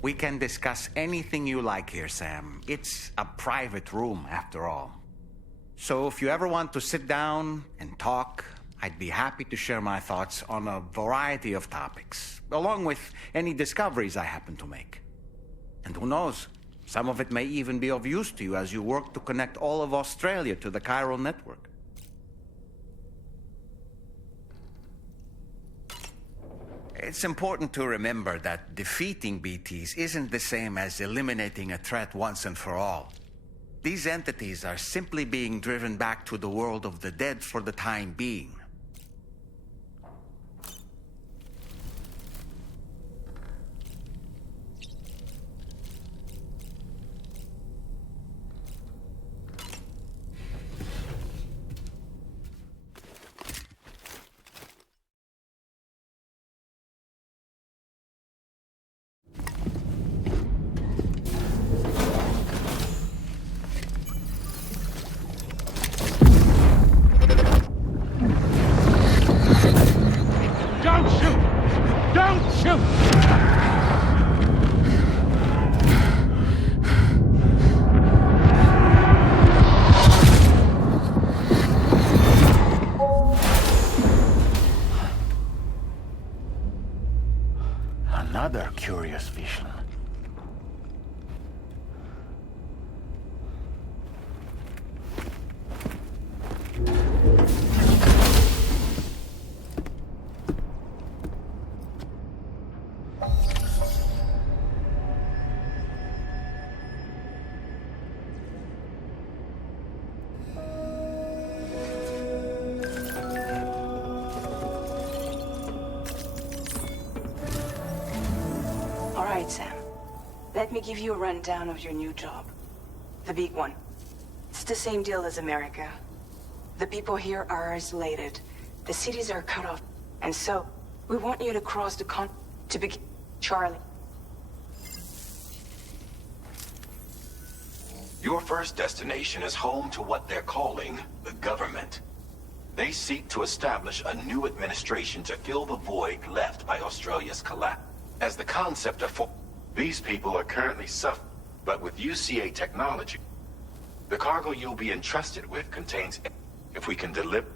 We can discuss anything you like here, Sam. It's a private room, after all. So if you ever want to sit down and talk, I'd be happy to share my thoughts on a variety of topics, along with any discoveries I happen to make. And who knows, some of it may even be of use to you as you work to connect all of Australia to the chiral network. It's important to remember that defeating BTs isn't the same as eliminating a threat once and for all. These entities are simply being driven back to the world of the dead for the time being. Another curious vision. Sam, let me give you a rundown of your new job. The big one. It's the same deal as America. The people here are isolated. The cities are cut off. And so, we want you to cross the to begin. Charlie. Your first destination is home to what they're calling the government. They seek to establish a new administration to fill the void left by Australia's collapse. As the concept of these people are currently suffering, but with UCA technology, the cargo you'll be entrusted with contains, if we can deliver,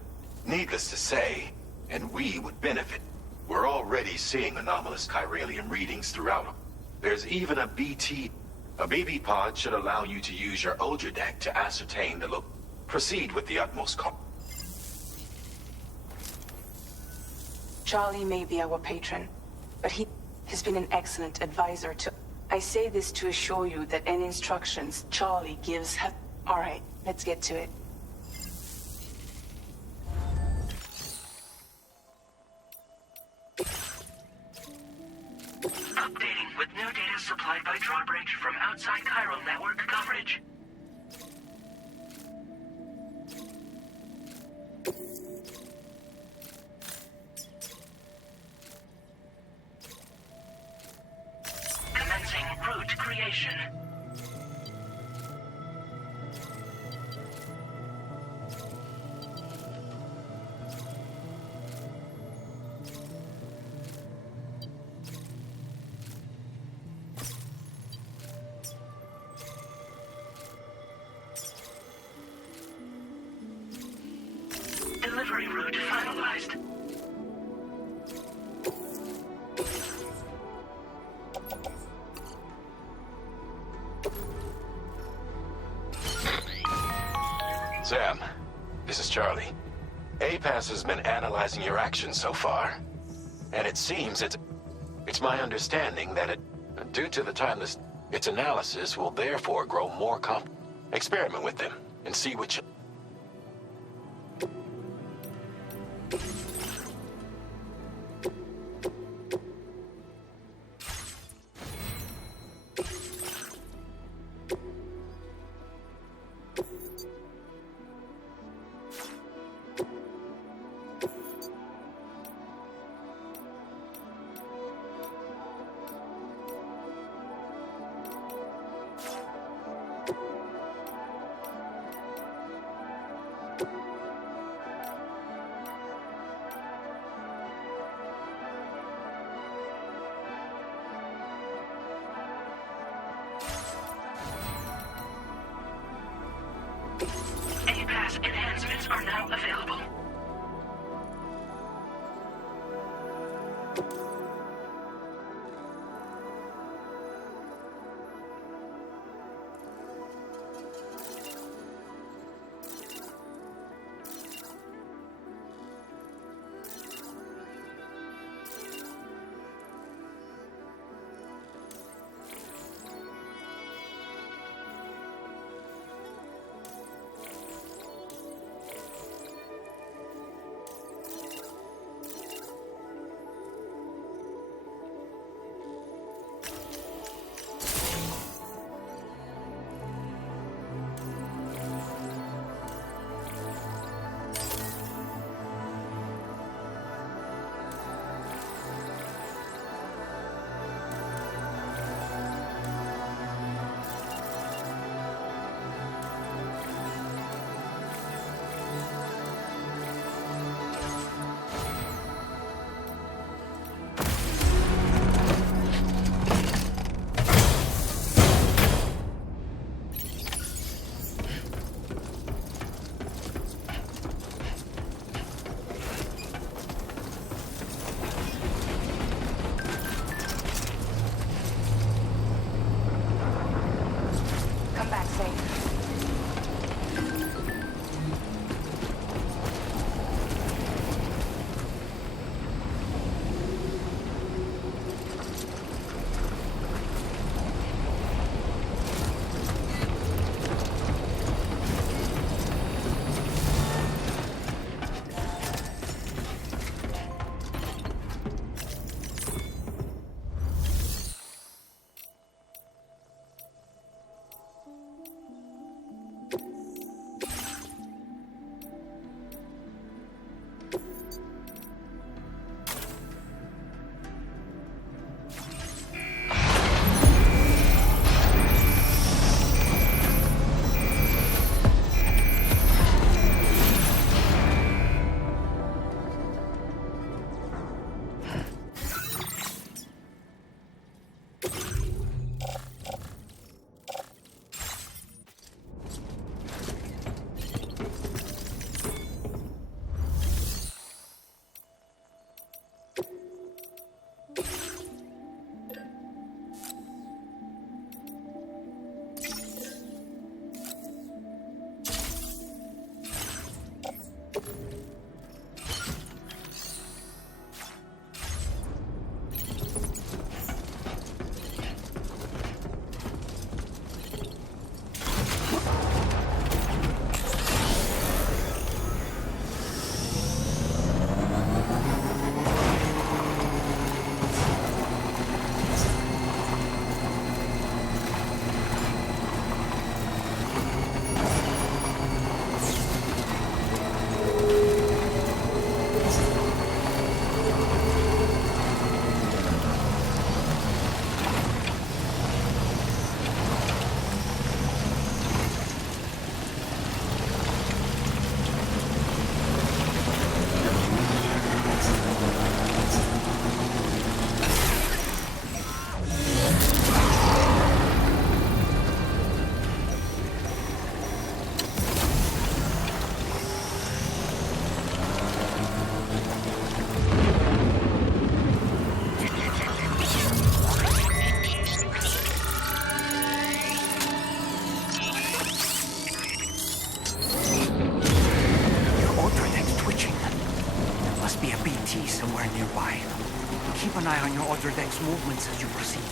needless to say, and we would benefit. We're already seeing anomalous chiralium readings throughout. There's even a BT. A BB pod should allow you to use your 𝔖𝙀 to ascertain the look. Proceed with the utmost caution. Charlie may be our patron, but he has been an excellent advisor to... I say this to assure you that any instructions Charlie gives have... All right, let's get to it. Updating with new data supplied by drawbridge from outside chiral network coverage. Commencing route creation. Delivery route finalized. Sam, this is Charlie. APAS has been analyzing your actions so far, and it seems it's my understanding that due to the timeless, its analysis will therefore grow more Experiment with them and see which. enhancements are now available. Come back safe. Keep an eye on your other deck's movements as you proceed.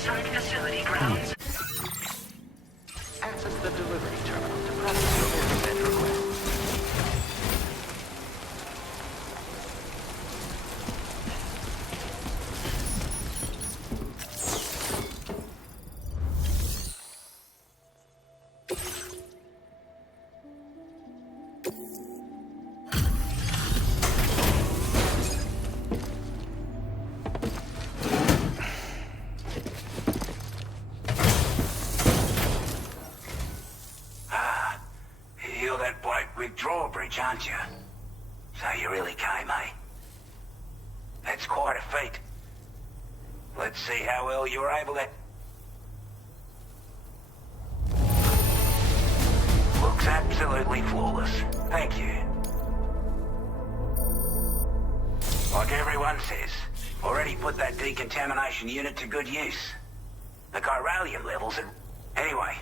outside facility grounds. Access the delivery terminal to process your internet request. You're that bloke with drawbridge, aren't you? So you really came, eh? That's quite a feat. Let's see how well you were able to... Looks absolutely flawless. Thank you. Like everyone says, already put that decontamination unit to good use. The chiralium levels are... Anyway...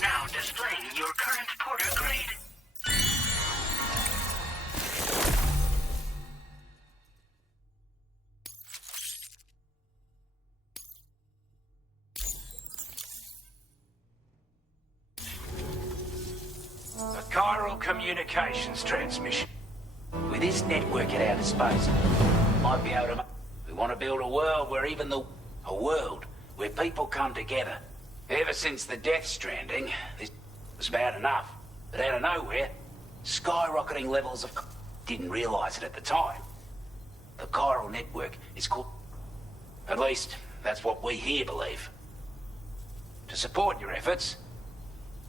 Now displaying your current porter grade. A chiral communications transmission. With this network at our disposal, might be able to... We want to build a world where a world where people come together. Ever since the death stranding, this was bad enough. But out of nowhere, skyrocketing levels of... Didn't realize it at the time. The chiral network is called... At least, that's what we here believe. To support your efforts,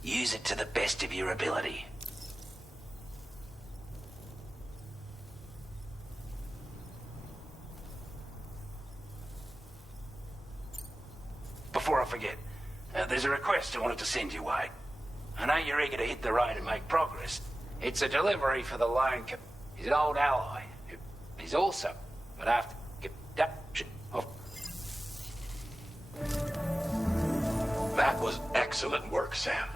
use it to the best of your ability. Before I forget, there's a request I wanted to send your way. I know you're eager to hit the road and make progress. It's a delivery for the lone... He's an old ally. He's also... But after... That was excellent work, Sam.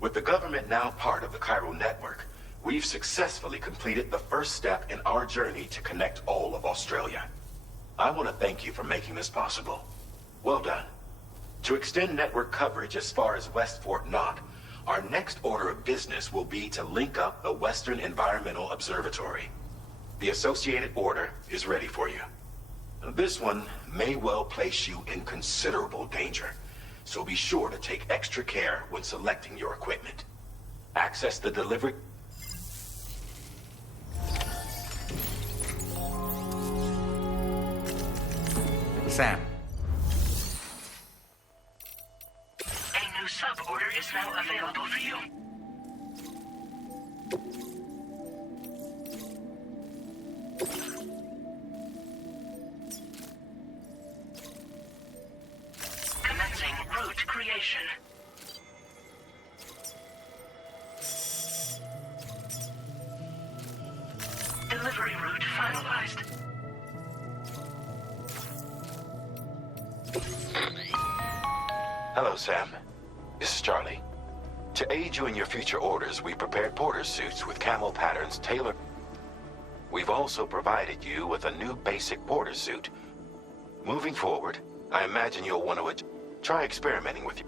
With the government now part of the chiral network, we've successfully completed the first step in our journey to connect all of Australia. I want to thank you for making this possible. Well done. To extend network coverage as far as West Fort Knox, our next order of business will be to link up the Western Environmental Observatory. The associated order is ready for you. This one may well place you in considerable danger, so be sure to take extra care when selecting your equipment. Access the delivery... Sam. A new sub-order is now available for you. Commencing route creation. Delivery route finalized. Hello, Sam. This is Charlie. To aid you in your future orders, we prepared porter suits with camel patterns tailored. We've also provided you with a new basic porter suit. Moving forward, I imagine you'll want to try experimenting with you.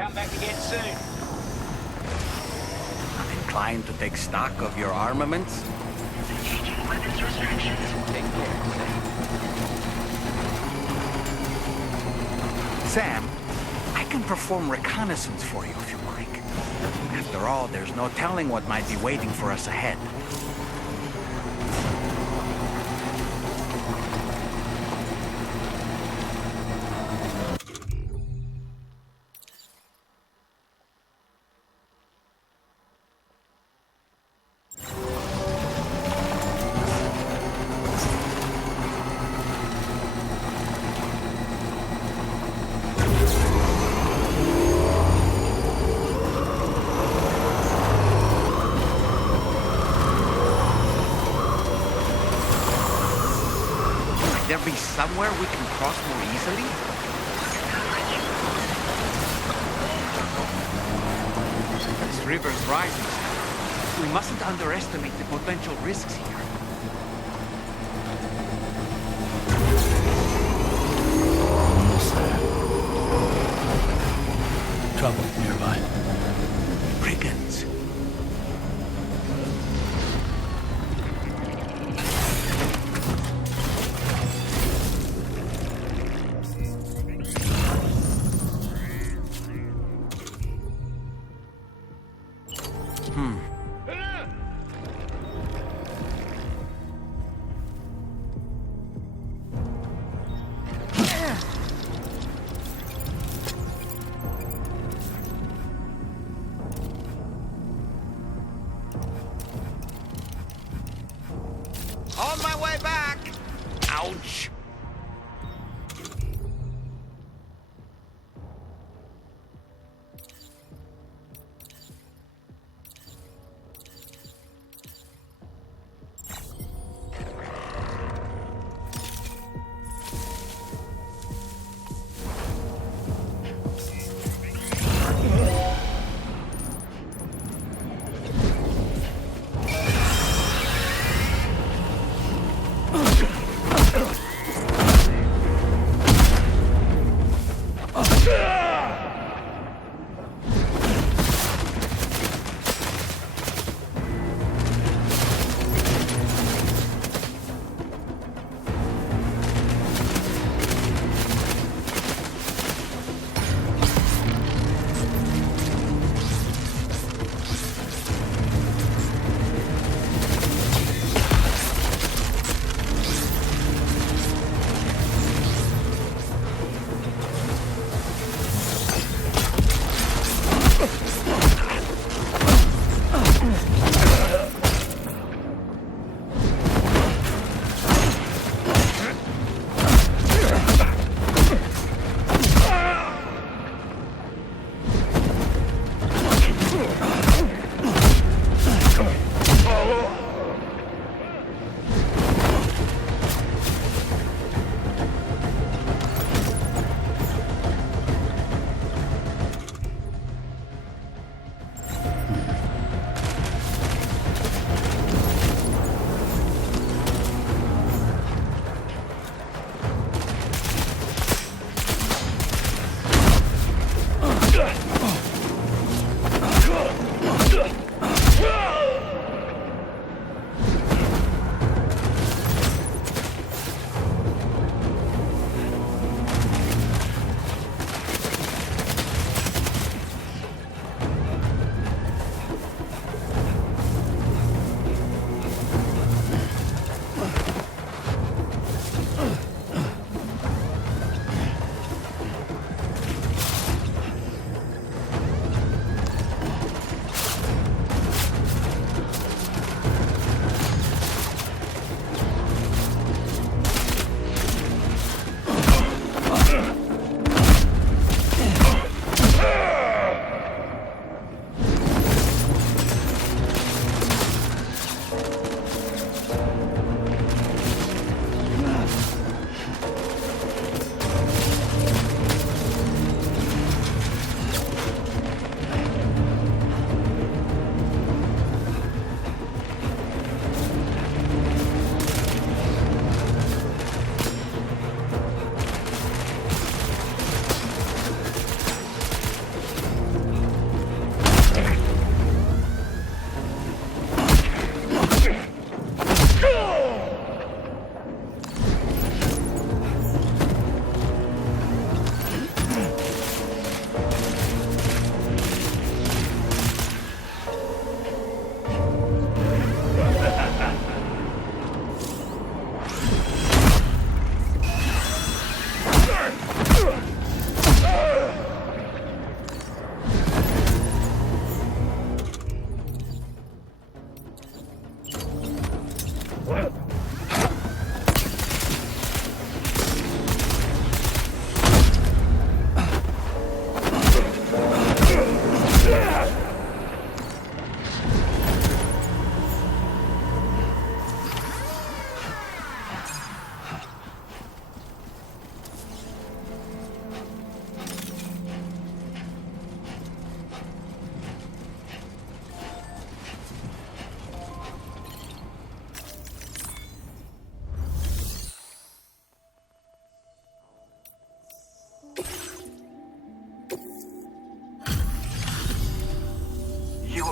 come back again soon. I'm inclined to take stock of your armaments. Changing weapons restrictions. Take care, Sam, I can perform reconnaissance for you if you like. After all, there's no telling what might be waiting for us ahead. There be somewhere we can cross more easily? This river's rising. We mustn't underestimate the potential risks here. Almost there. Trouble nearby. Brigands. On my way back! Ouch!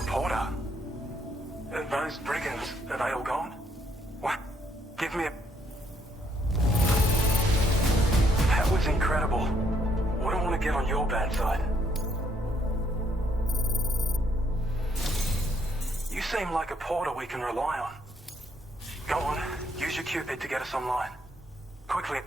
Porter? Those brigands, are they all gone? What? Give me a... That was incredible. Wouldn't want to get on your bad side. You seem like a porter we can rely on. Go on, use your Cupid to get us online. Quickly.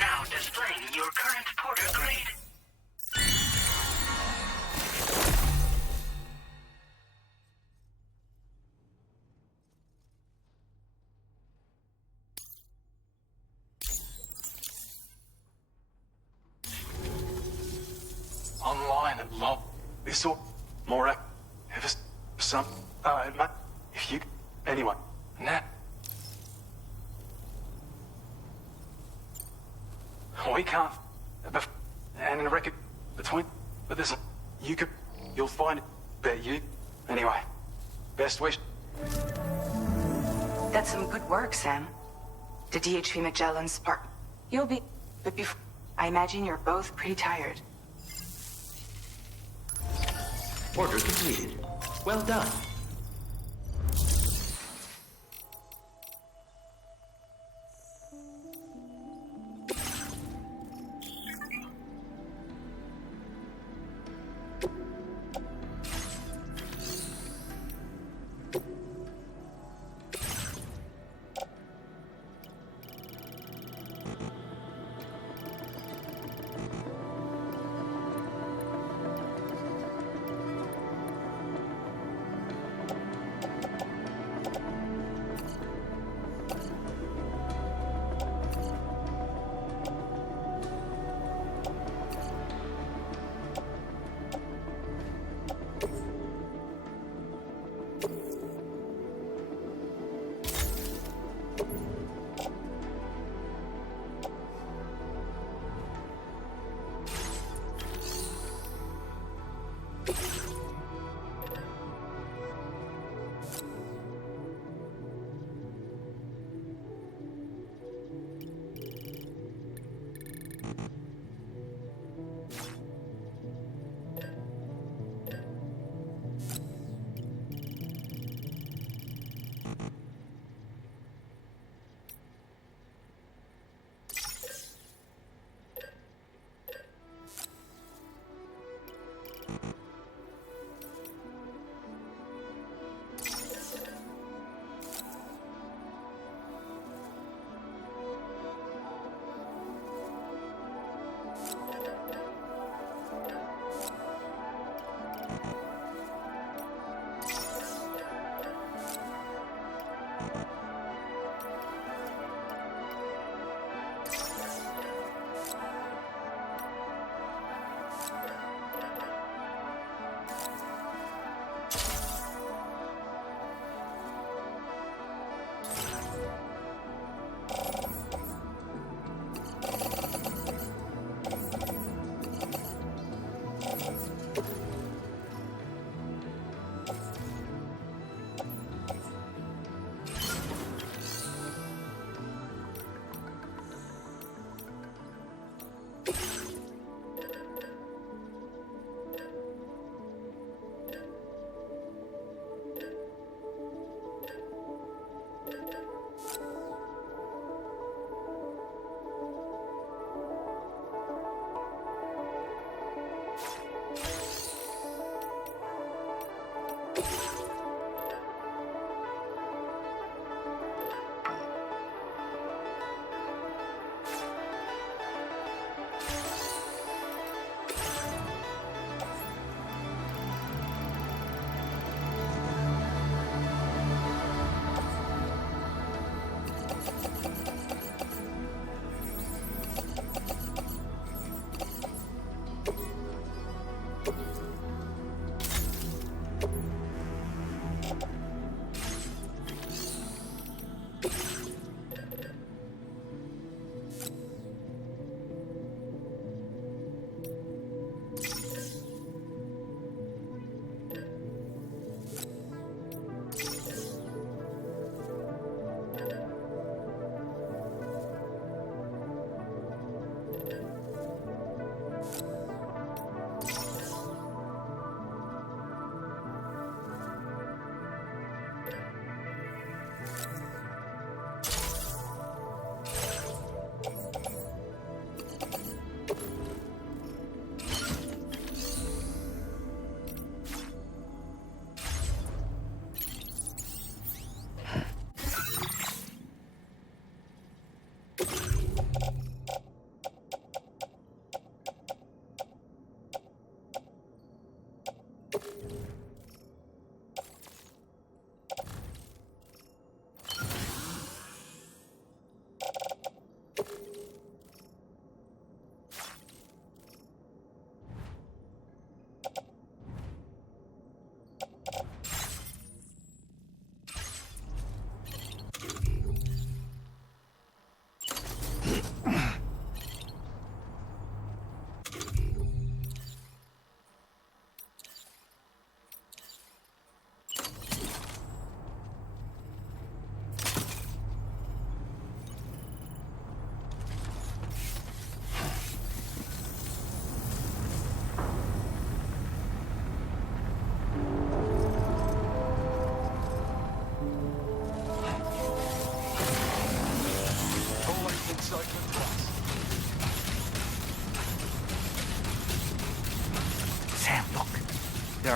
Now displaying your current porter grade. Online and log. This or more ever some mate, if you anyway. Nah. We can't and in a record between but there's you'll find it there you anyway. Best wish. That's some good work, Sam. The 𝙃𝙀 Magellan's part. You'll be... But before... I imagine you're both pretty tired. Order completed. Well done.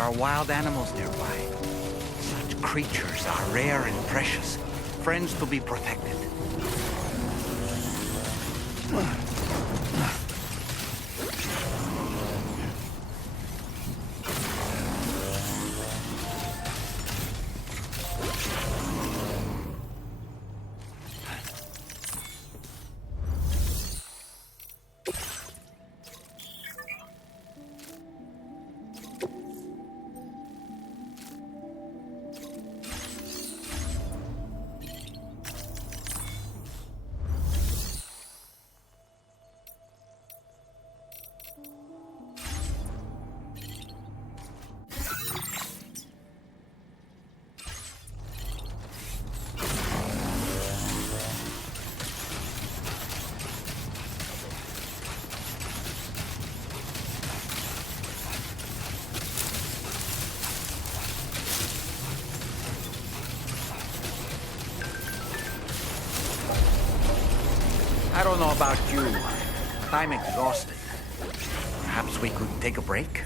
are wild animals nearby. Such creatures are rare and precious, friends to be protected. I don't know about you, but I'm exhausted. Perhaps we could take a break?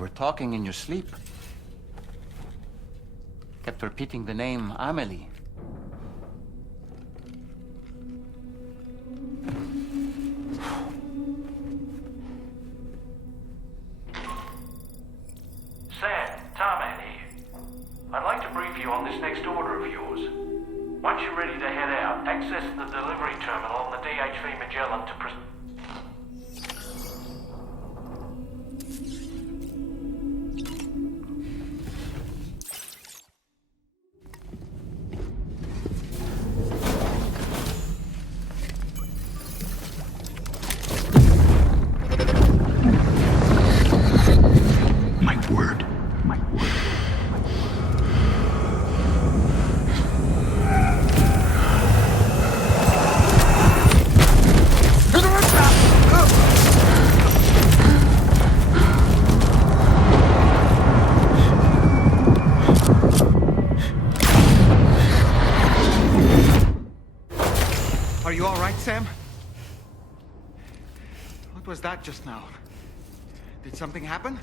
You were talking in your sleep. Kept repeating the name Amelie. Sam, Tarman here. I'd like to brief you on this next order of yours. Once you're ready to head out, access the delivery terminal on the 𝙃𝙀𝙇𝙋 to Are you all right, Sam? What was that just now? Did something happen?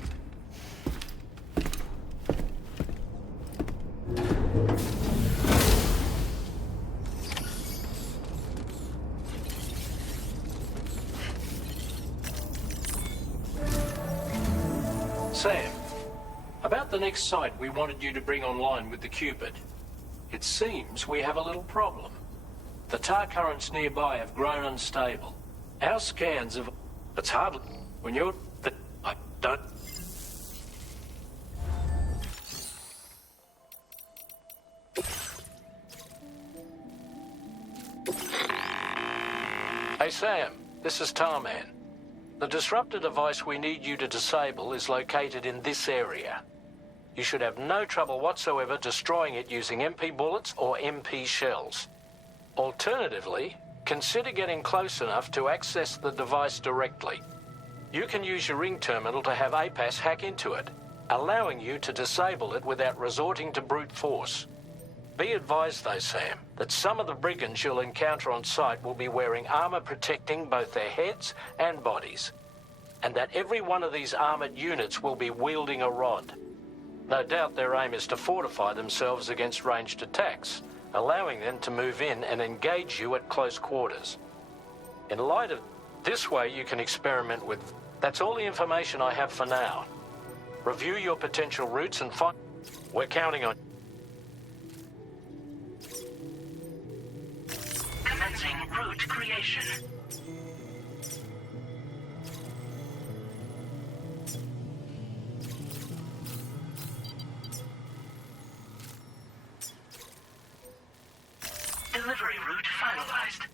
Sam, about the next site we wanted you to bring online with the Cupid. It seems we have a little problem. The tar currents nearby have grown unstable. Our scans have... It's hardly... When you're... I don't... Hey Sam, this is Tarman. The disruptor device we need you to disable is located in this area. You should have no trouble whatsoever destroying it using MP bullets or MP shells. Alternatively, consider getting close enough to access the device directly. You can use your ring terminal to have APAS hack into it, allowing you to disable it without resorting to brute force. Be advised, though, Sam, that some of the brigands you'll encounter on site will be wearing armor protecting both their heads and bodies, and that every one of these armored units will be wielding a rod. No doubt their aim is to fortify themselves against ranged attacks, allowing them to move in and engage you at close quarters. In light of this way, you can experiment with... That's all the information I have for now. Review your potential routes and find... We're counting on... Commencing route creation. Delivery route finalized.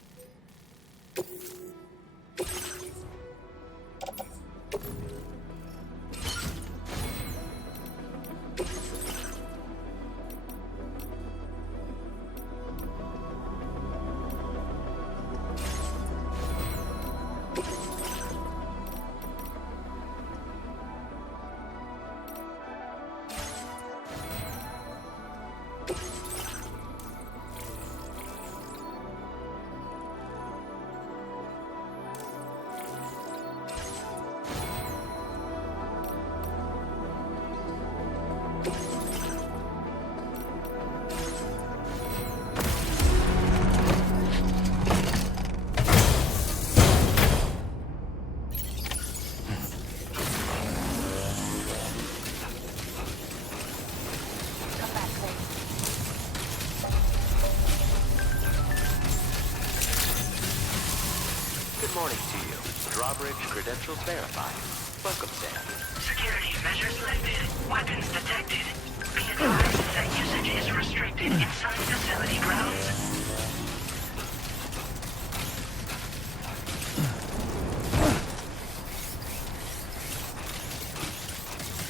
Good morning to you. Drawbridge credentials verified. Welcome, Sam. Security measures lifted. Weapons detected. Be advised that usage is restricted inside facility grounds.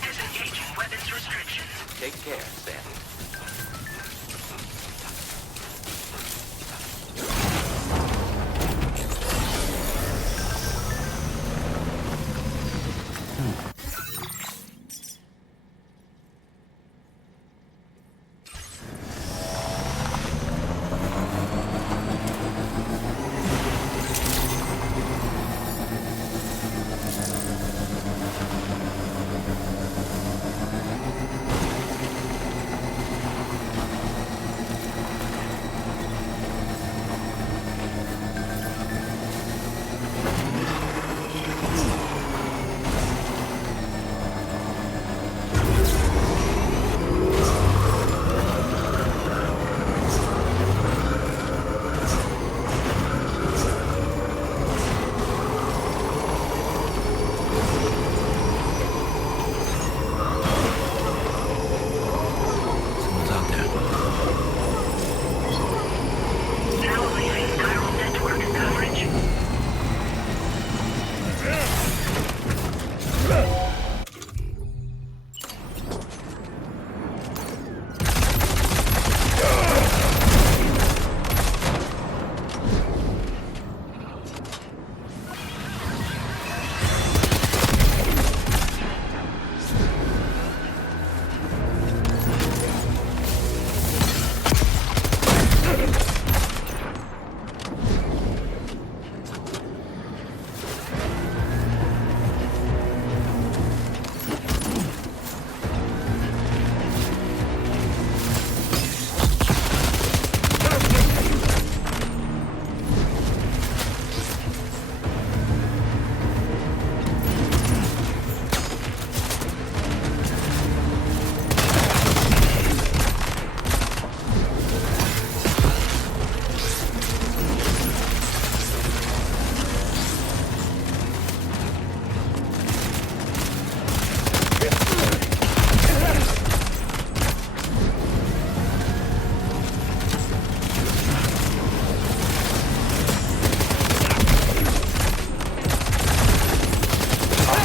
Disengaging weapons restrictions. Take care, Sam.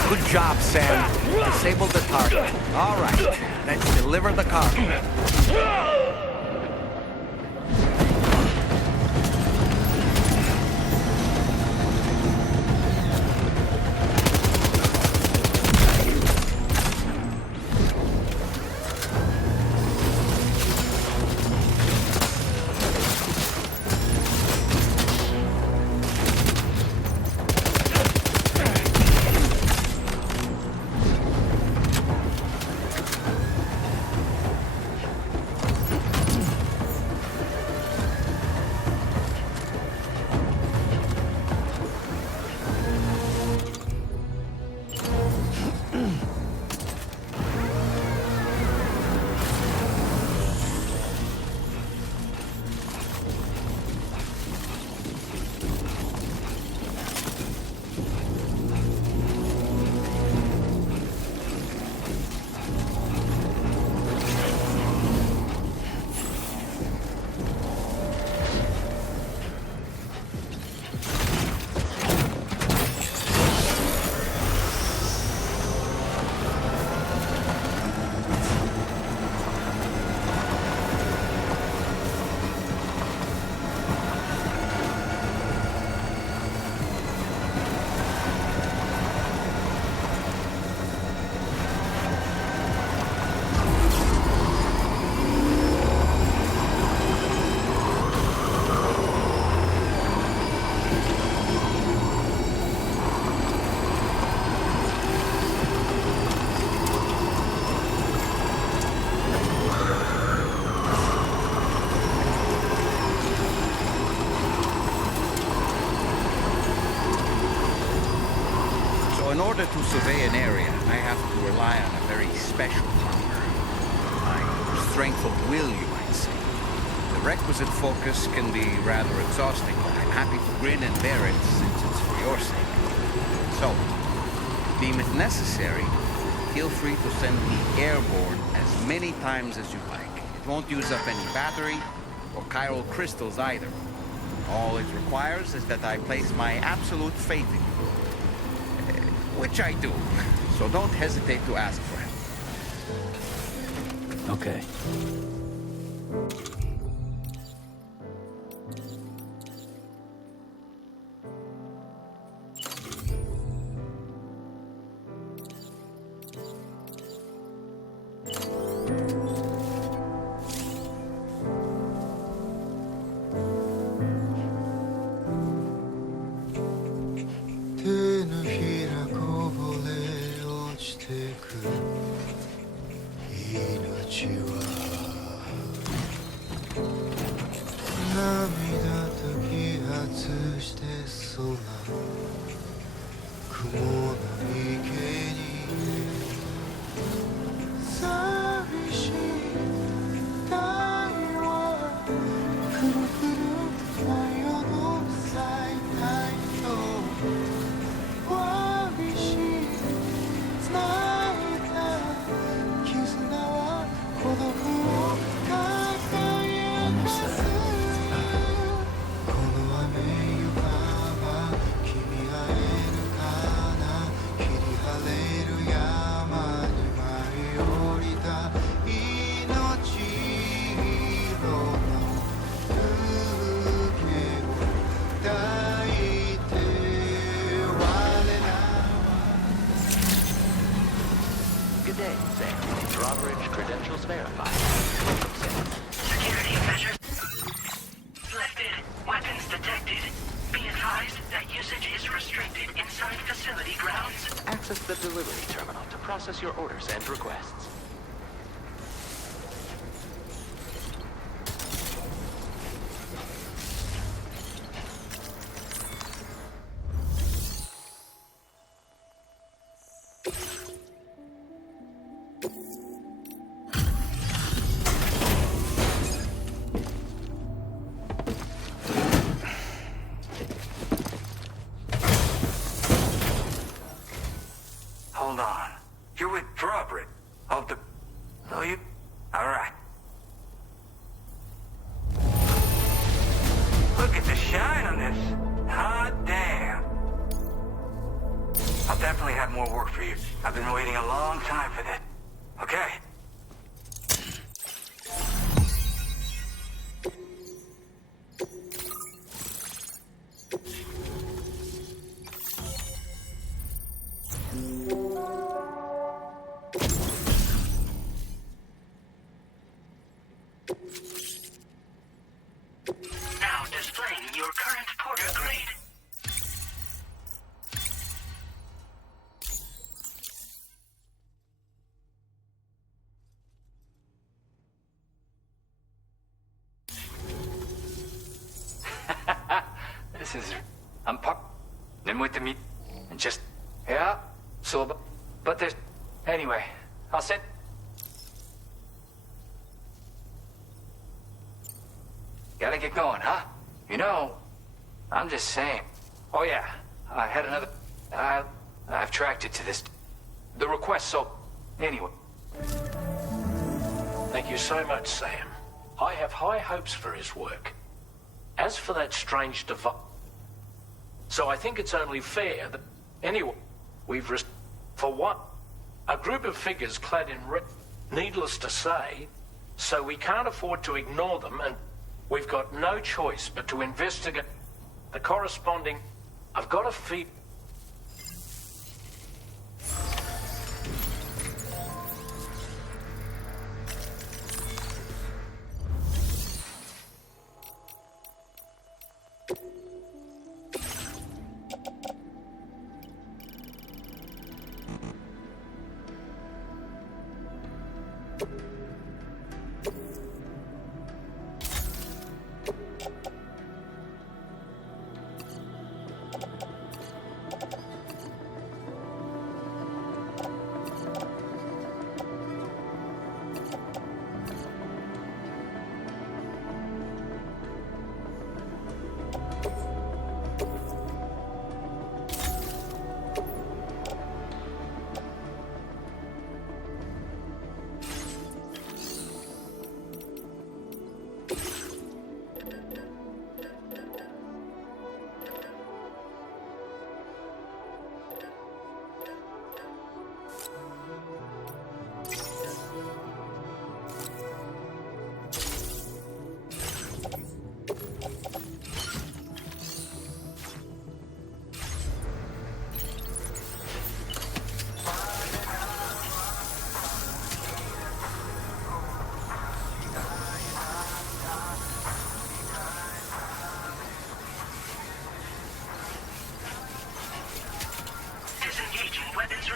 Good job, Sam. Disabled the target. All right, let's deliver the cargo. In order to survey an area, I have to rely on a very special power. My strength of will, you might say. The requisite focus can be rather exhausting, but I'm happy to grin and bear it since it's for your sake. So, deem it necessary, feel free to send me airborne as many times as you like. It won't use up any battery or chiral crystals either. All it requires is that I place my absolute faith in you. Which I do, so don't hesitate to ask for it. Okay. Good day, Seir. Drawbridge credentials verified. Security measures lifted. Weapons detected. Be advised that usage is restricted inside facility grounds. Access the delivery terminal to process your orders and requests. Hold on. You're with Drawbridge of the... Oh, you... All right. Look at the shine on this. Hot damn. I'll definitely have more work for you. I've been waiting a long time for this. Okay? Now displaying your current porter grade. This is... I'm in with the meat and just... Yeah, so... But there's... Anyway, I'll send... Gotta get going, huh? You know, I'm just saying. Oh yeah, I had another... I've tracked it to this... The request, so... Anyway. Thank you so much, Sam. I have high hopes for his work. As for that strange device... So I think it's only fair that... Anyway, we've... For what? A group of figures clad in red... Needless to say, so we can't afford to ignore them, and we've got no choice but to investigate the corresponding... I've got a feed...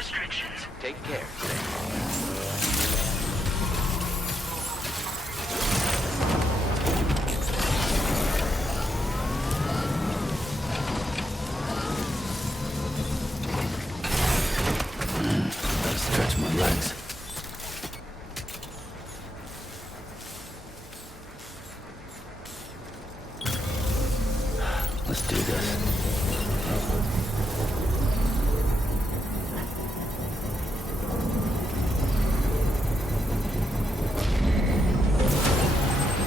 restrictions. Take care, Seir. Gotta stretch my legs. Let's do this.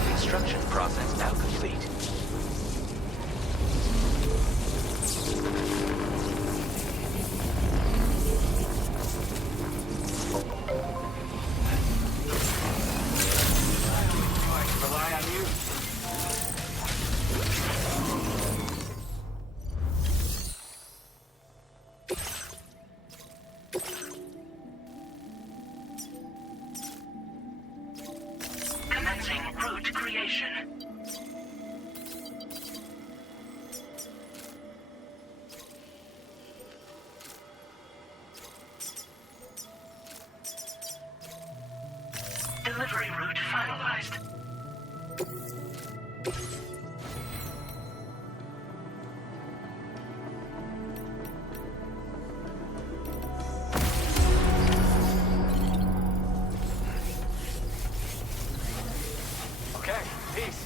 Construction process now complete. Rely on you. Commencing route creation. Delivery route finalized. Okay, peace.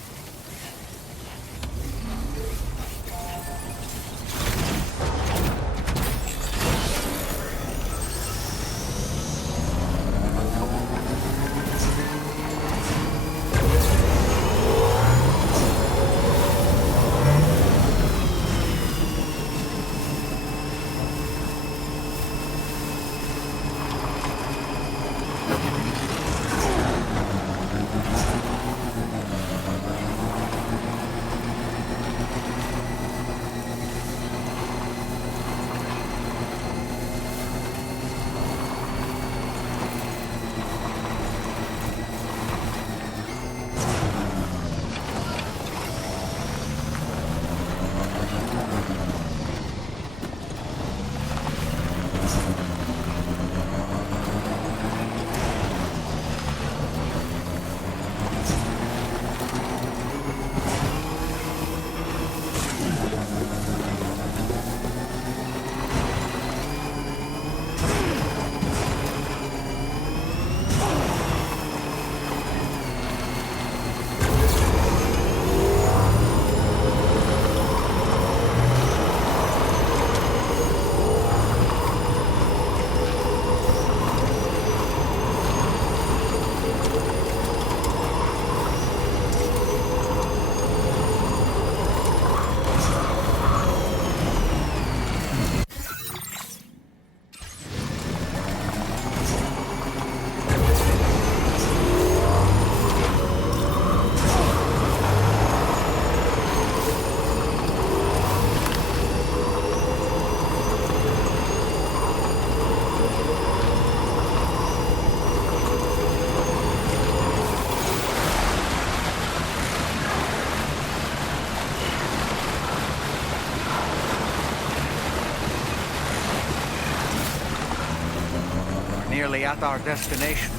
Nearly at our destination.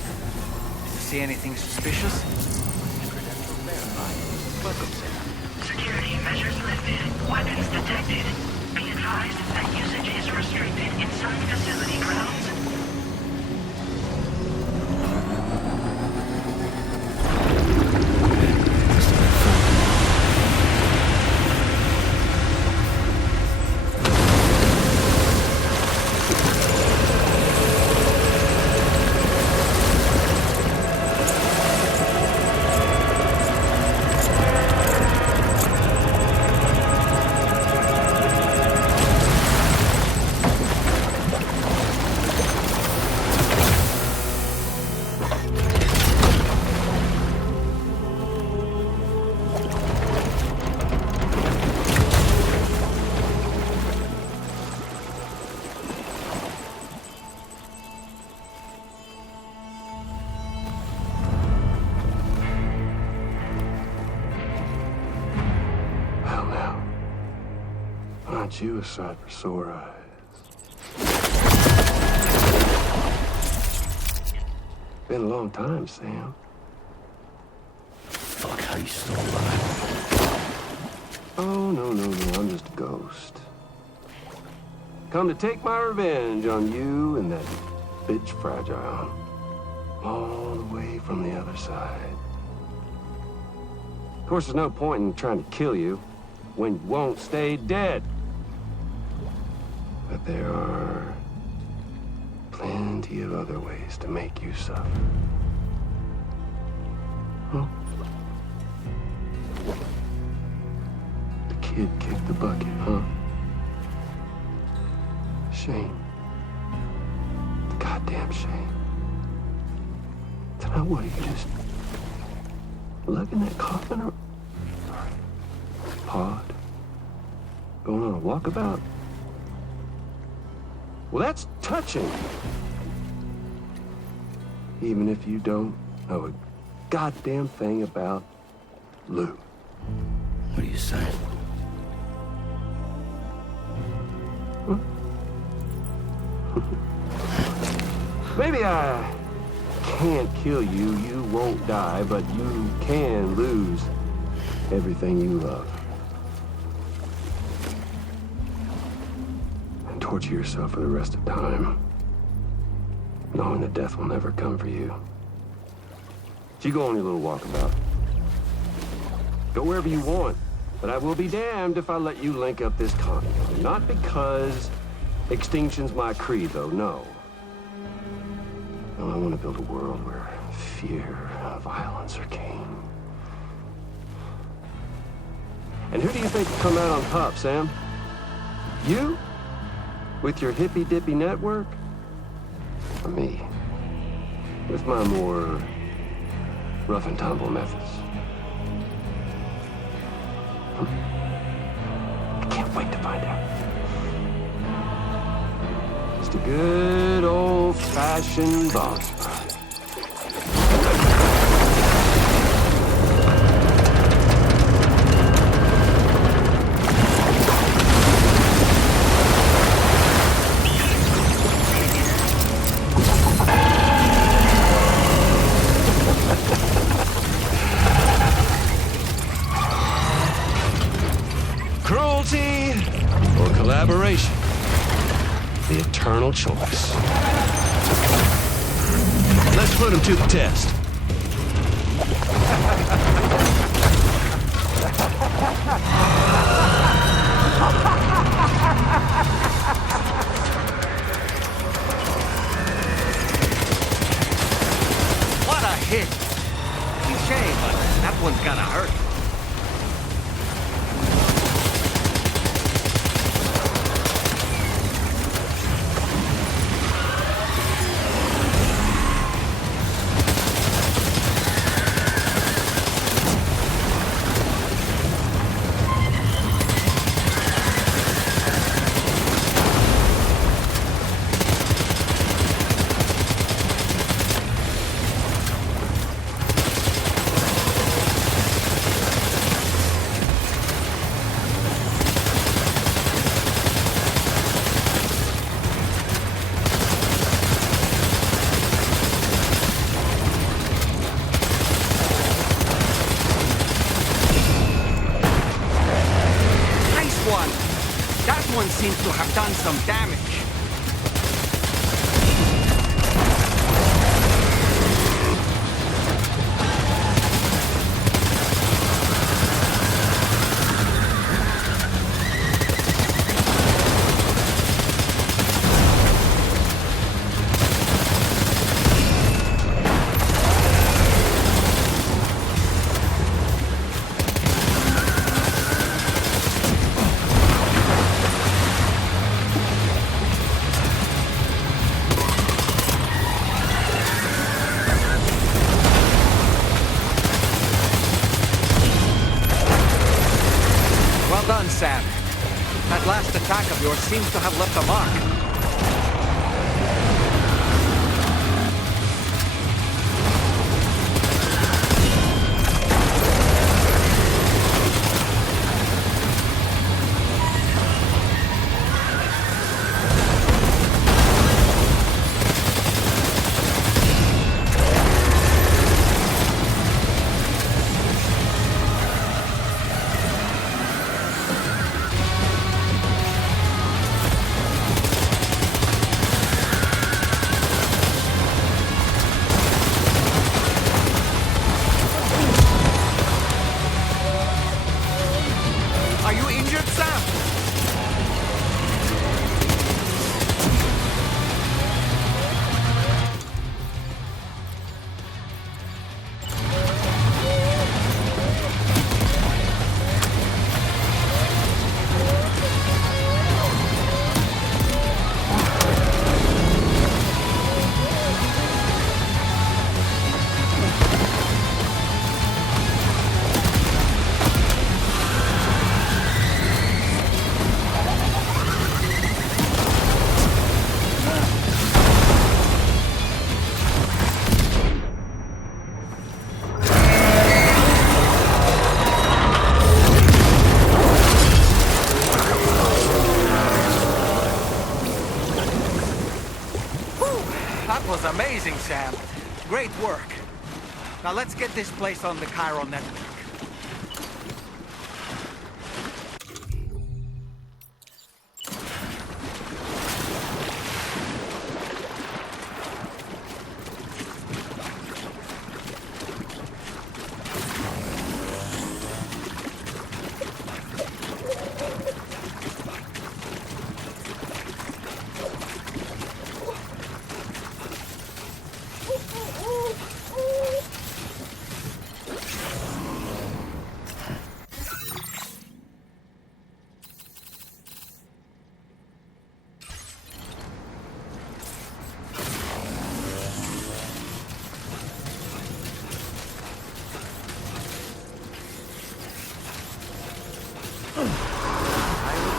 See anything suspicious? Credentials verified. Welcome, Seir. Security measures lifted. Weapons detected. Be advised that usage is restricted inside facility grounds. Aren't you a sight for sore eyes? Been a long time, Sam. Fuck, how you still alive? Oh, no, I'm just a ghost. Come to take my revenge on you and that bitch Fragile. All the way from the other side. Of course, there's no point in trying to kill you when you won't stay dead. But there are plenty of other ways to make you suffer. Huh? The kid kicked the bucket, huh? Shame. Goddamn shame. So now what, are you just lugging that coffin or pod? Going on a walkabout? Well, that's touching. Even if you don't know a goddamn thing about Lou. What are you saying? Huh? Maybe I can't kill you, you won't die, but you can lose everything you love. And torture yourself for the rest of time, knowing that death will never come for you. So you go on your little walkabout. Go wherever you want, but I will be damned if I let you link up this continent. Not because extinction's my creed, though, no. No, I want to build a world where fear and violence are king. And who do you think will come out on top, Sam? You? With your hippy-dippy network? Or me? With my more rough and tumble methods? I can't wait to find out. Just a good old-fashioned boss fight. Cruelty or collaboration? The eternal choice. Let's put him to the test. What a hit! Cliché, but that one's gonna hurt. That one seems to have done some damage. Well done, Sam. That last attack of yours seems to have left a mark. That was amazing, Sam. Great work. Now let's get this place on the chiral network.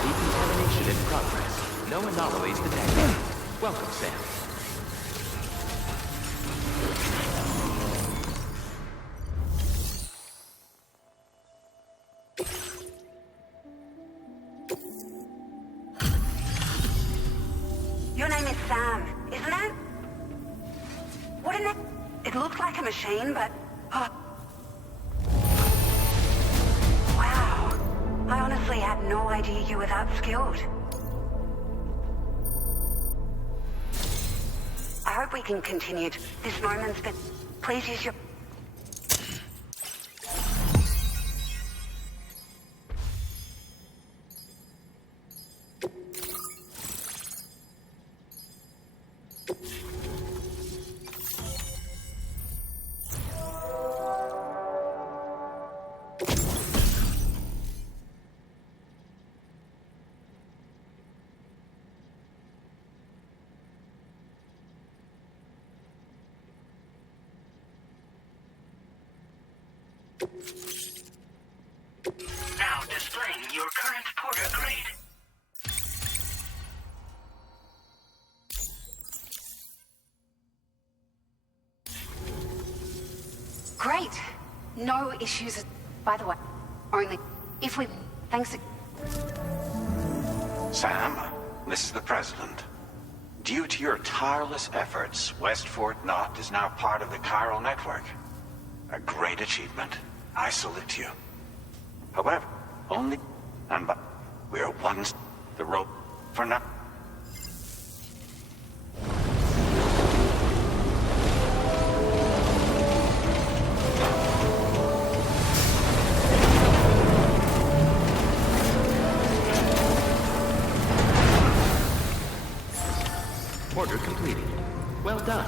Decontamination in progress. No anomalies detected. Welcome, Sam. Your name is Sam, isn't it? Wouldn't it? It looks like a machine, but... Oh. Wow. I honestly had no idea you were that skilled. I hope we can continue this moment, but please use your... Now displaying your current porter grade. Great. No issues. By the way, only if we... Thanks. Sam, this is the President. Due to your tireless efforts, 𝔬𝔦𝔡 is now part of the chiral network. A great achievement. I salute you. However, only... and but... we're one... the rope for now. Order completed. Well done.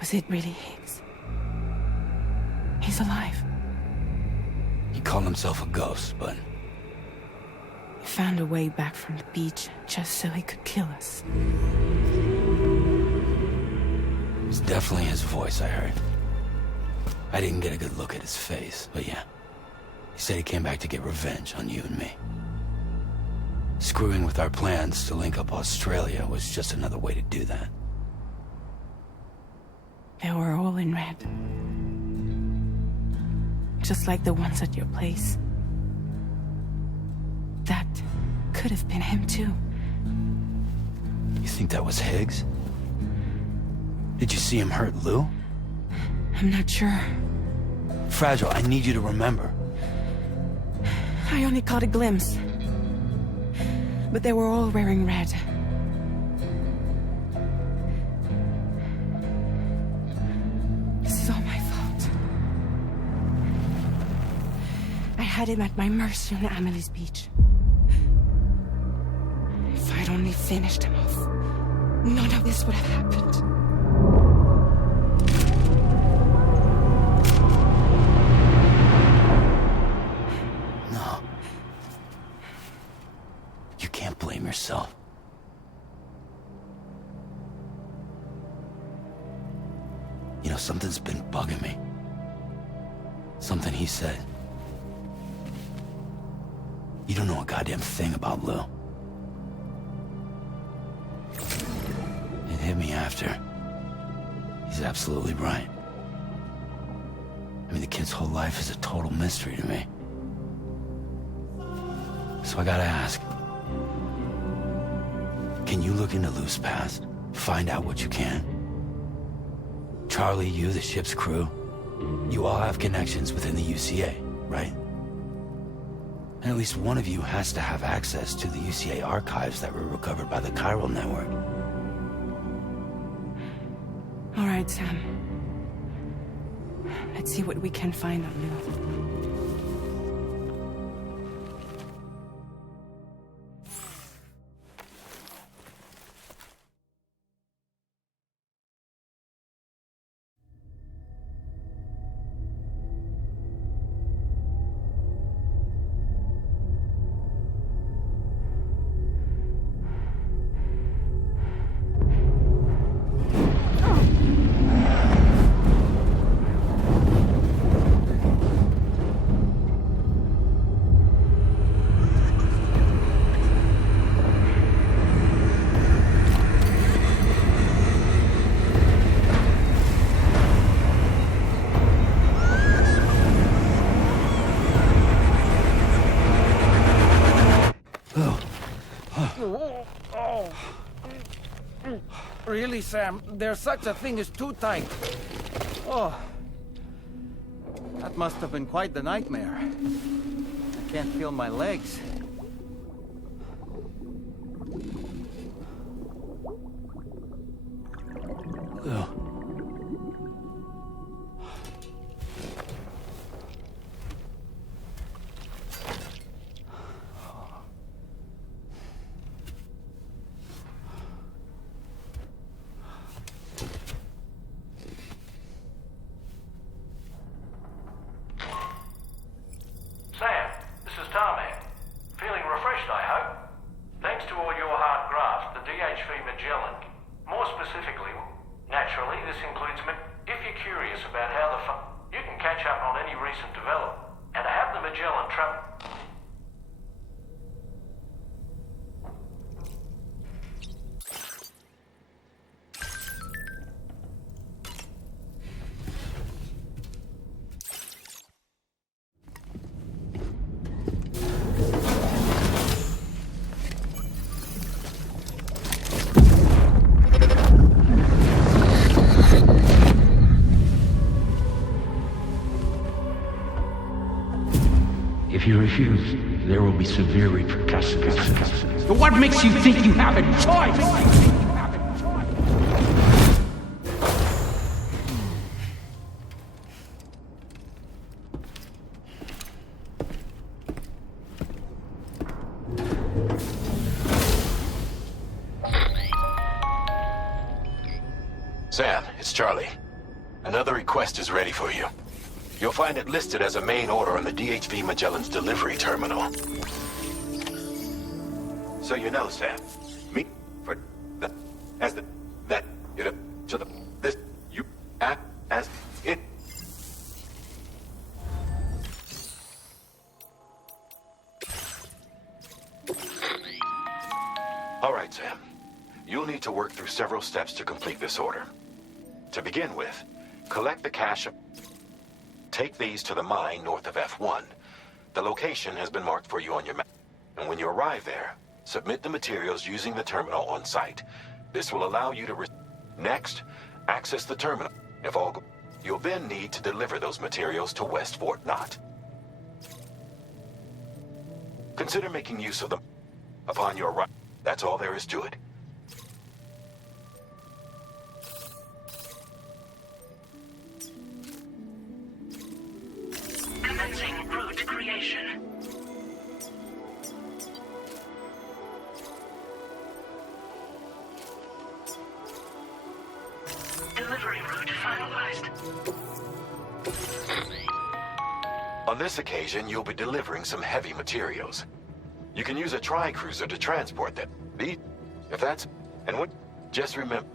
Was it really Higgs? He's alive. He called himself a ghost, but... He found a way back from the beach just so he could kill us. It's definitely his voice I heard. I didn't get a good look at his face, but yeah. He said he came back to get revenge on you and me. Screwing with our plans to link up Australia was just another way to do that. They were all in red. Just like the ones at your place. That could have been him too. You think that was Higgs? Did you see him hurt Lou? I'm not sure. Fragile, I need you to remember. I only caught a glimpse. But they were all wearing red. This is all my fault. I had him at my mercy on Amelie's beach. If I'd only finished him off, none of this would have happened. Something he said. You don't know a goddamn thing about Lou. It hit me after. He's absolutely right. I mean, the kid's whole life is a total mystery to me. So I gotta ask. Can you look into Lou's past? Find out what you can? Charlie, you, the ship's crew, you all have connections within the UCA, right? And at least one of you has to have access to the UCA archives that were recovered by the chiral network. All right, Sam. Let's see what we can find on Lou. Really, Sam, there's such a thing as too tight. Oh, that must have been quite the nightmare. I can't feel my legs. Lou. Sam, this is Toate. Feeling refreshed, I hope. Thanks to all your hard graft, the 𝙃𝙀𝙇𝙋. More specifically, naturally, this includes me. If you're curious about how you can catch up on any recent development, and to have the Magellan travel. If you refuse, there will be severe repercussions. But what makes you think you have a choice? Sam, it's Charlie. Another request is ready for you. You'll find it listed as a main order on the DHV Magellan's delivery terminal. So you know, Sam, me for the as the that you know to the this you act as it. All right, Sam. You'll need to work through several steps to complete this order. To begin with, collect the cache. Take these to the mine north of F1. The location has been marked for you on your map. And when you arrive there, submit the materials using the terminal on site. This will allow you to Next, access the terminal. If all go, you'll then need to deliver those materials to West Fort Knot. Consider making use of them. Upon your arrival, that's all there is to it. Commencing route creation. Delivery route finalized. On this occasion, you'll be delivering some heavy materials. You can use a tri-cruiser to transport them. If that's... And what... Just remember...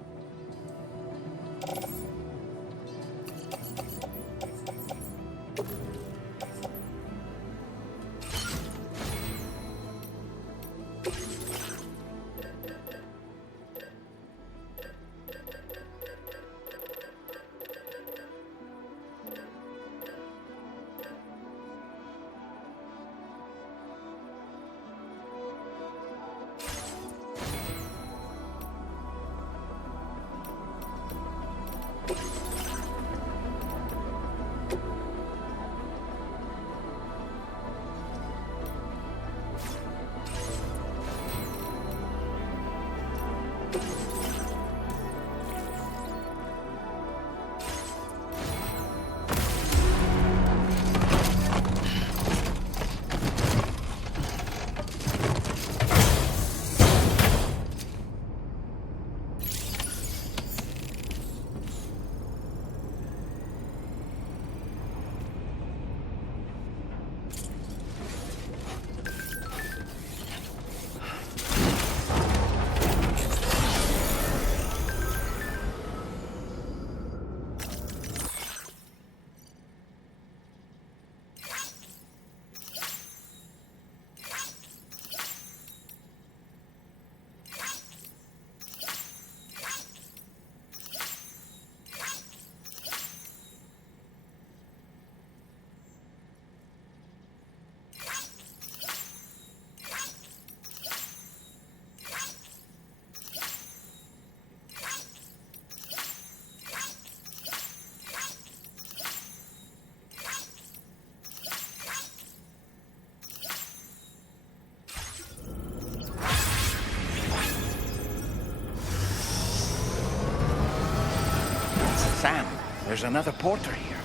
there's another porter here.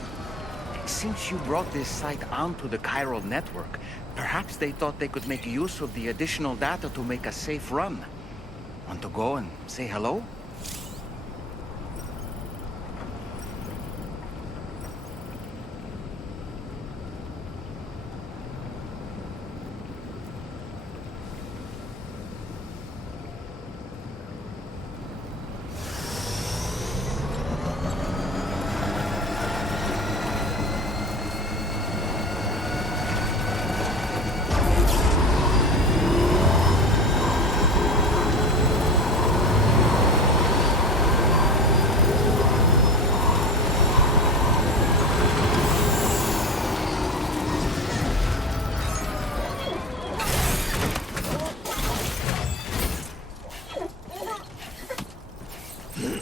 Since you brought this site onto the chiral network, perhaps they thought they could make use of the additional data to make a safe run. Want to go and say hello?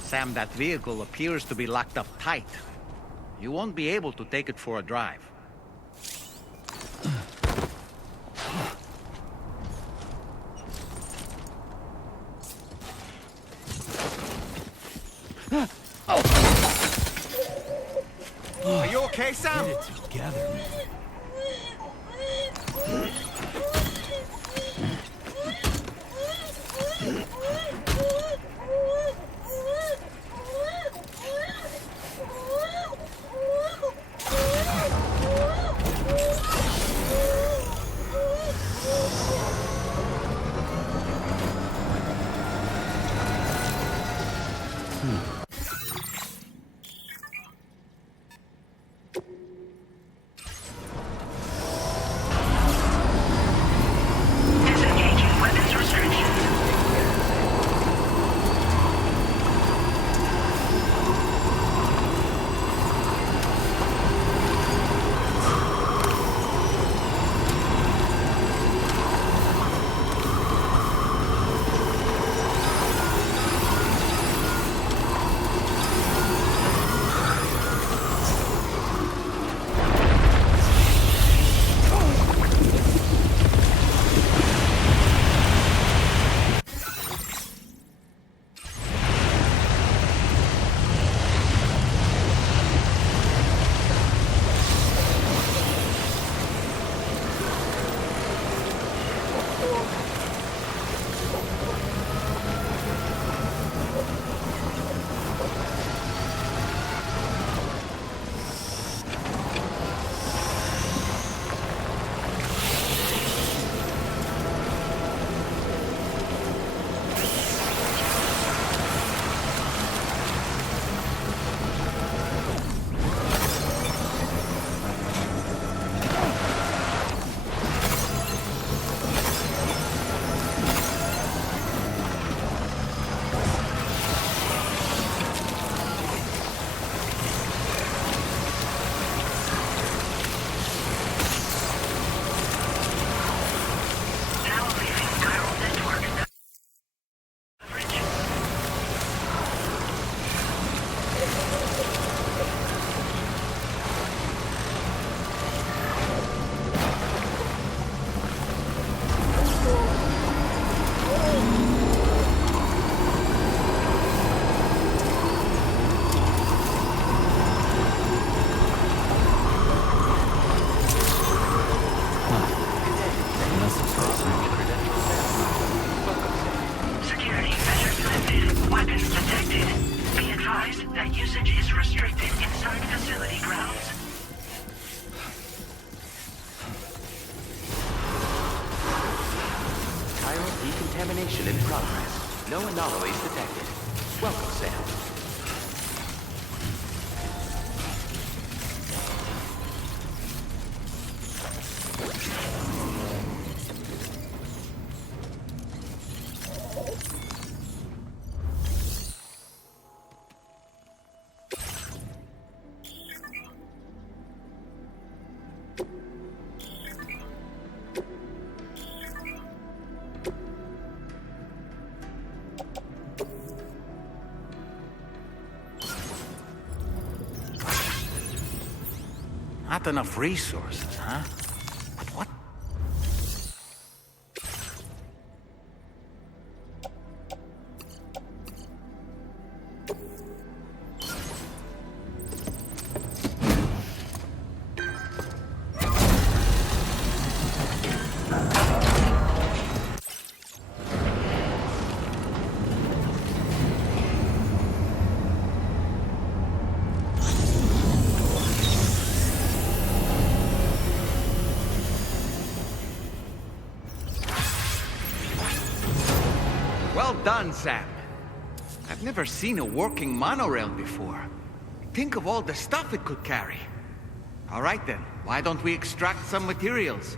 Sam, that vehicle appears to be locked up tight. You won't be able to take it for a drive. Are you okay, Sam? Get it together, man. Disengaging weapons restrictions. Security measures lifted. Weapons detected. Be advised that usage is restricted inside facility grounds. Chiral decontamination in progress. No anomalies detected. Welcome, Sam. Not enough resources, huh? But what? done, Sam. I've never seen a working monorail before. Think of all the stuff it could carry. All right then, why don't we extract some materials?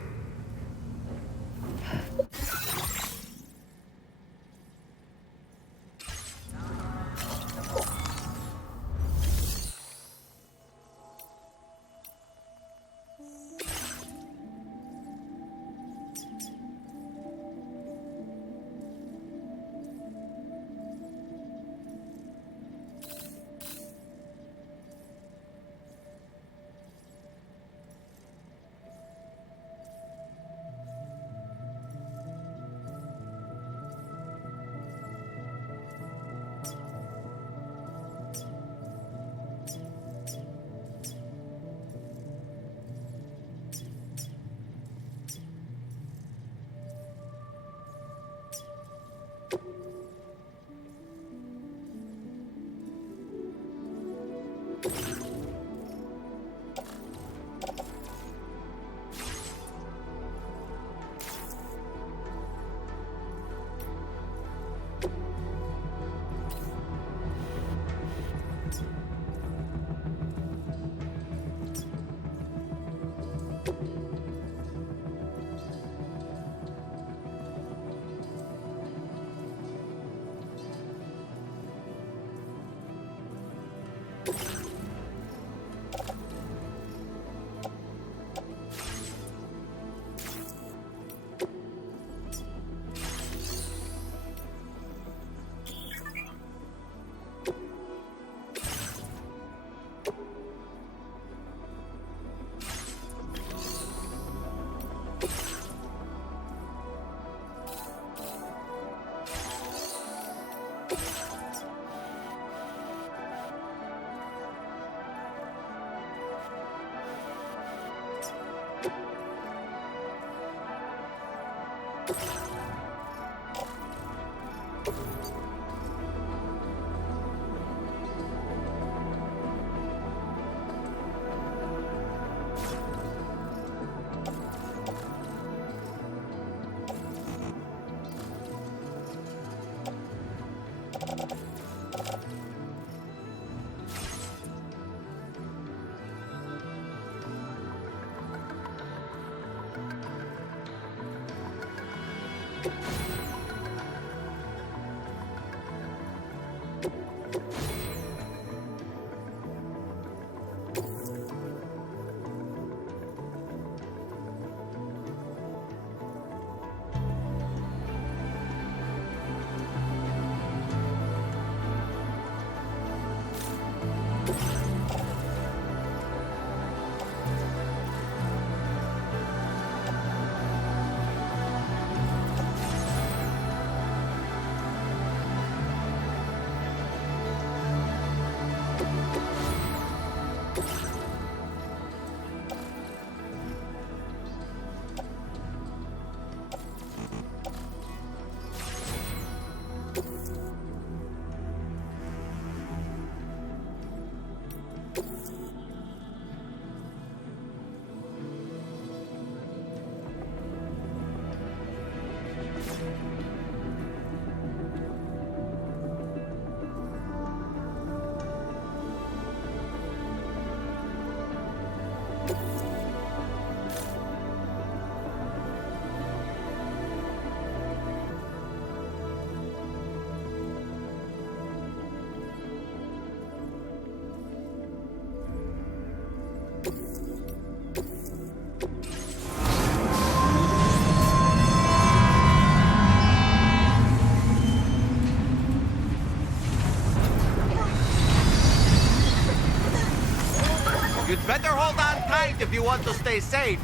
You'd better hold on tight if you want to stay safe.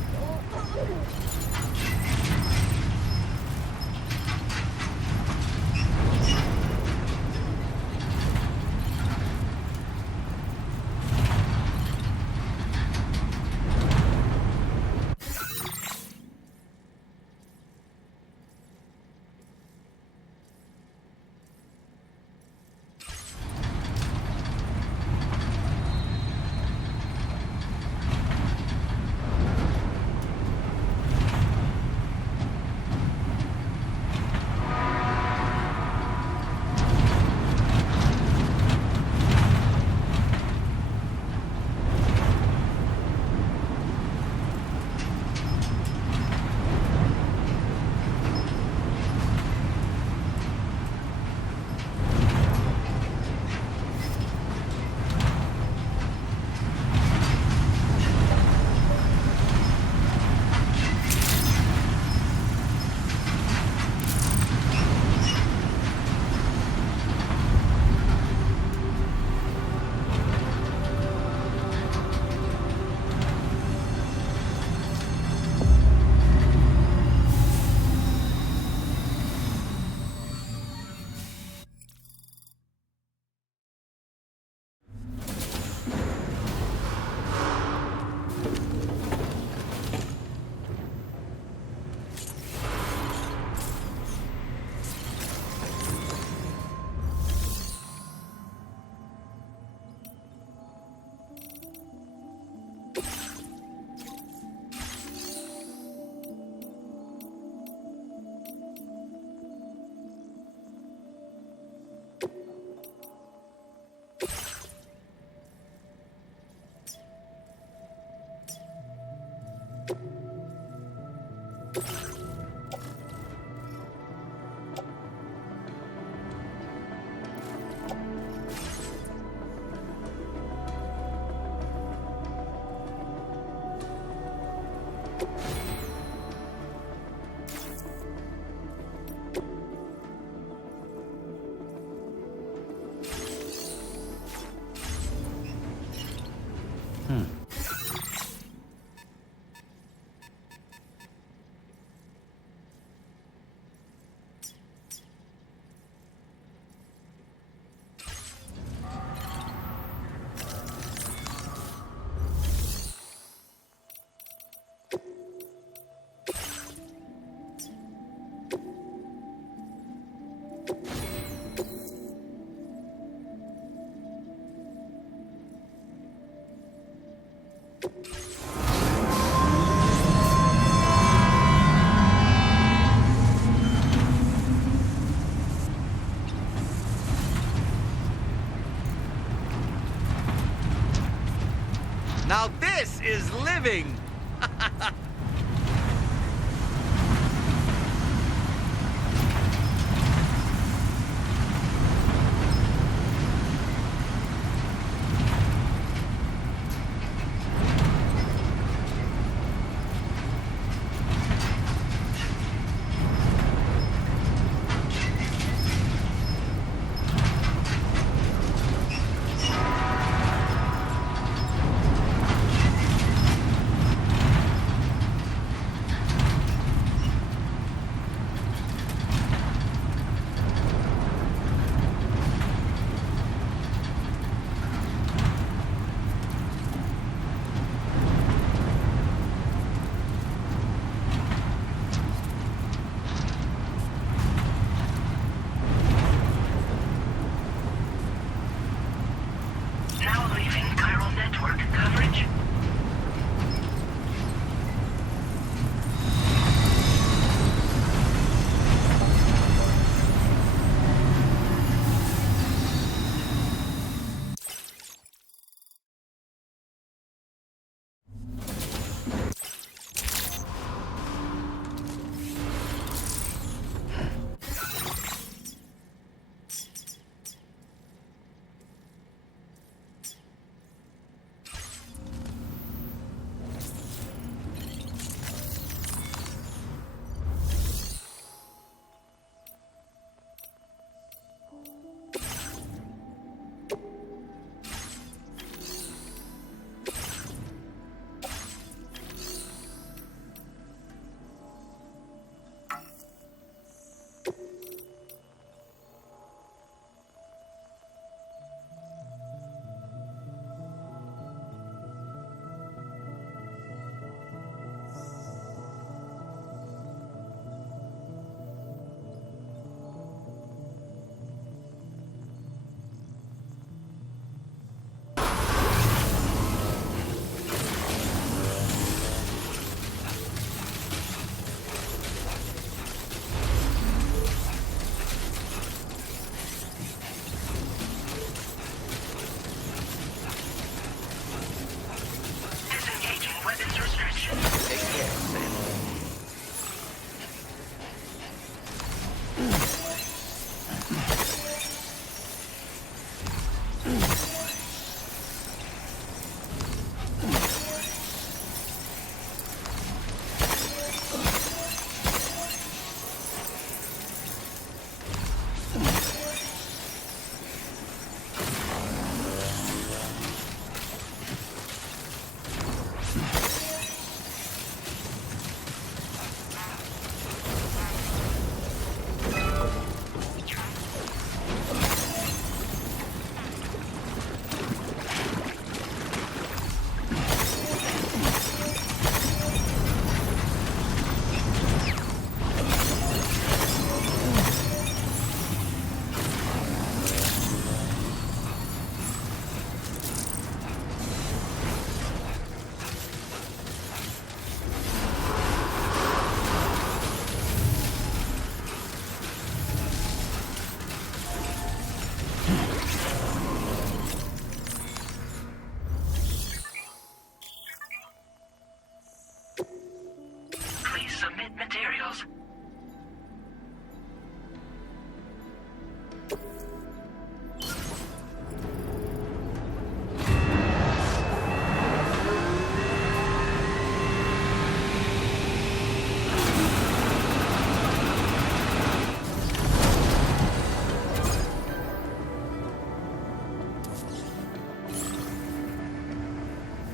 living!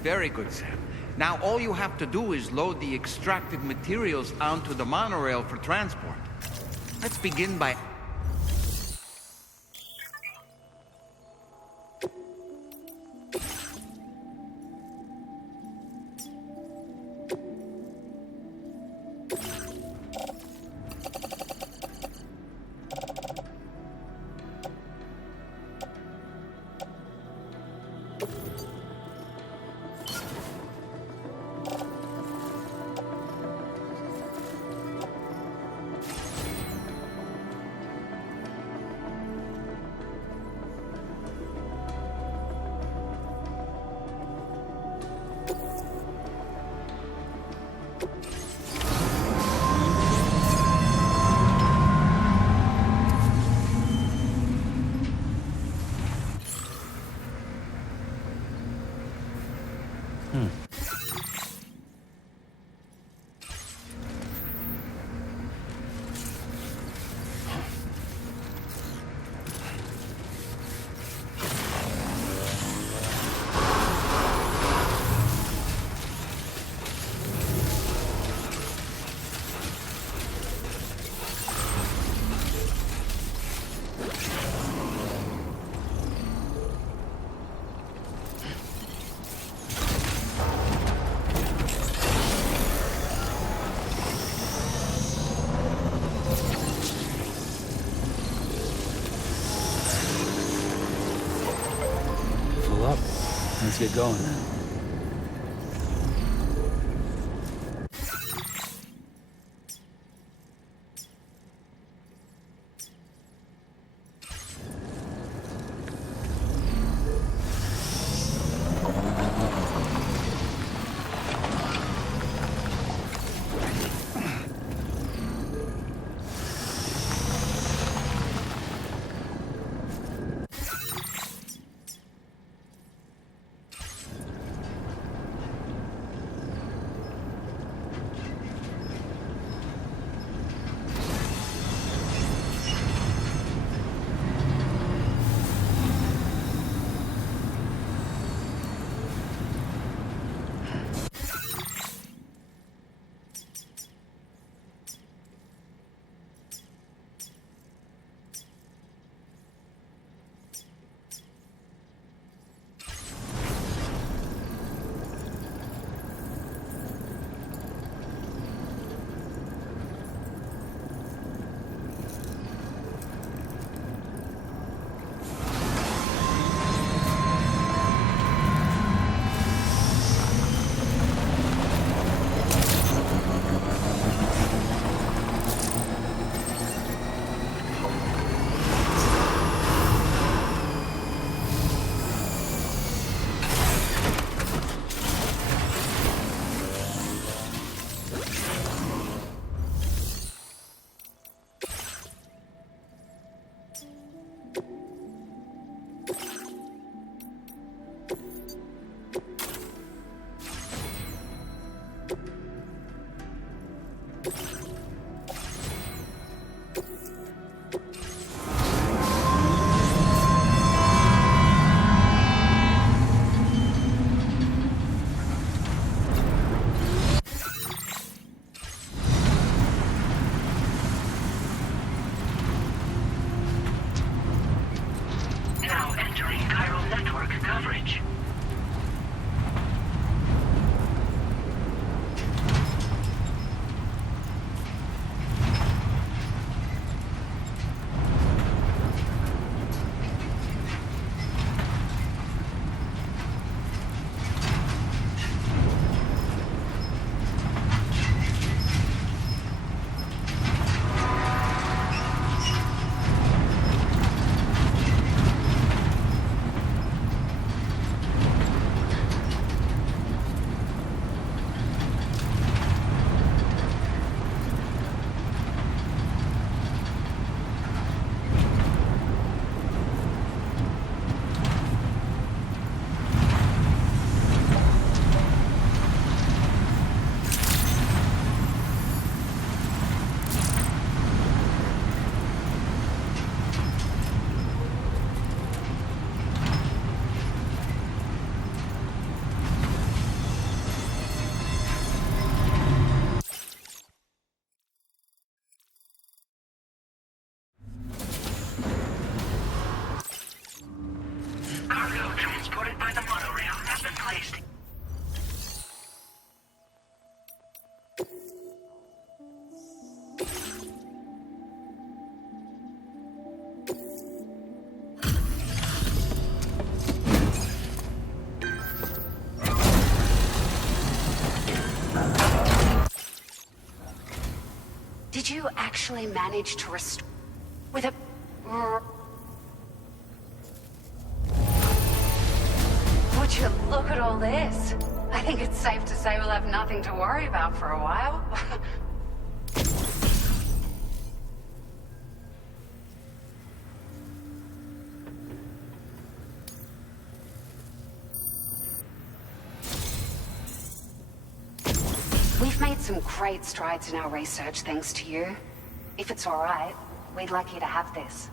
Very good, Sam. Now all you have to do is load the extracted materials onto the monorail for transport. Let's begin by... get going then. Did you actually manage to restore... with a... Would you look at all this? I think it's safe to say we'll have nothing to worry about for a while. We've made some great strides in our research thanks to you. If it's all right, we'd like you to have this.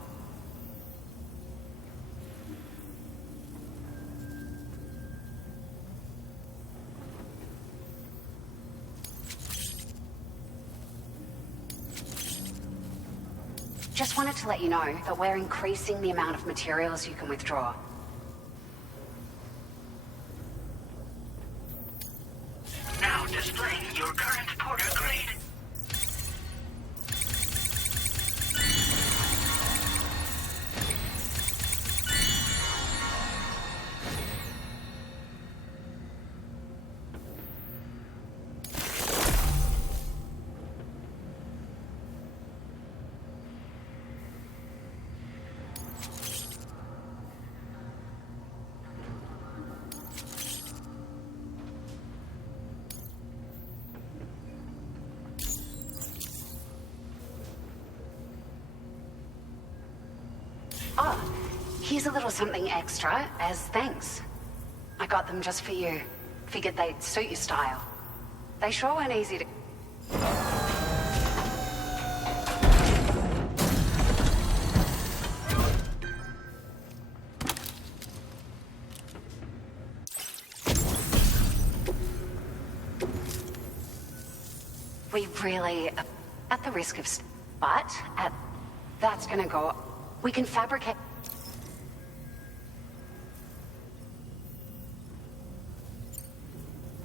Just wanted to let you know that we're increasing the amount of materials you can withdraw. Now displaying your current porter grade. Here's a little something extra as thanks. I got them just for you. Figured they'd suit your style. They sure weren't easy to... We really... At the risk of... But, that's gonna go... We can fabricate...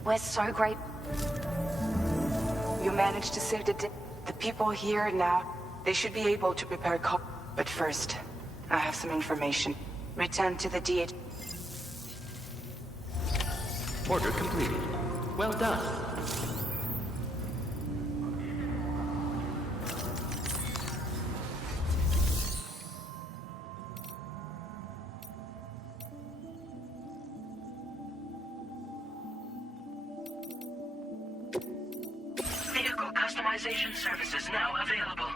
We're so great. You managed to save the people here now. They should be able to prepare But first, I have some information. Return to the DH. Order completed. Well done. Vehicle customization services now available.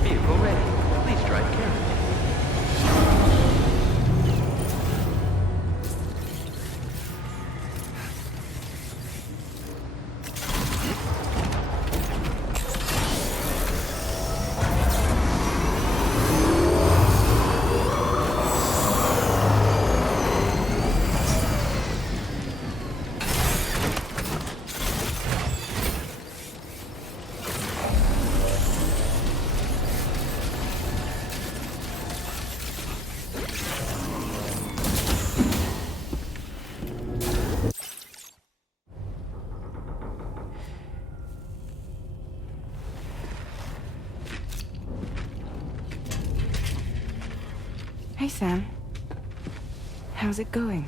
Vehicle ready. Please drive carefully. Hey, Sam. How's it going?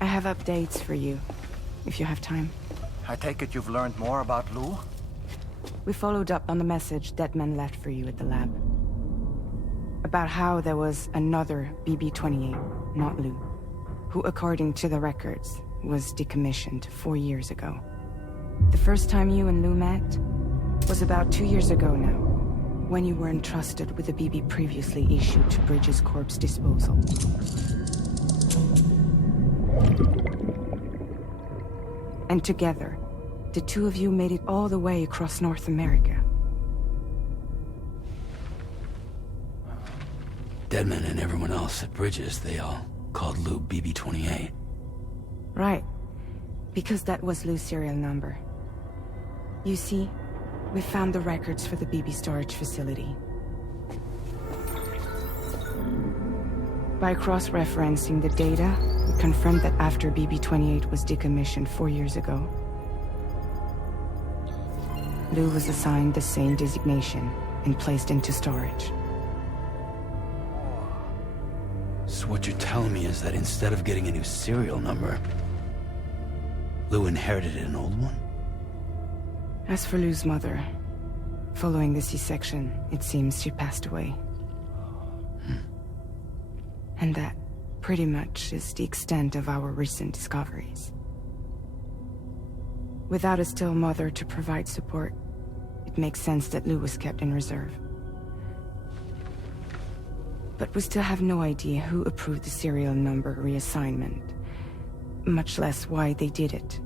I have updates for you, if you have time. I take it you've learned more about Lou? We followed up on the message Deadman left for you at the lab. About how there was another BB-28, not Lou, who, according to the records, was decommissioned 4 years ago. The first time you and Lou met was about 2 years ago now, when you were entrusted with the BB previously issued to Bridges Corp's disposal. And together, the two of you made it all the way across North America. Deadman and everyone else at Bridges, they all called Lou BB-28. Right. Because that was Lou's serial number. You see, we found the records for the BB storage facility. By cross-referencing the data, we confirmed that after BB-28 was decommissioned 4 years ago, Lou was assigned the same designation and placed into storage. So what you're telling me is that instead of getting a new serial number, Lou inherited an old one? As for Lou's mother, following the C-section, it seems she passed away. And that, pretty much, is the extent of our recent discoveries. Without a still mother to provide support, it makes sense that Lou was kept in reserve. But we still have no idea who approved the serial number reassignment, much less why they did it.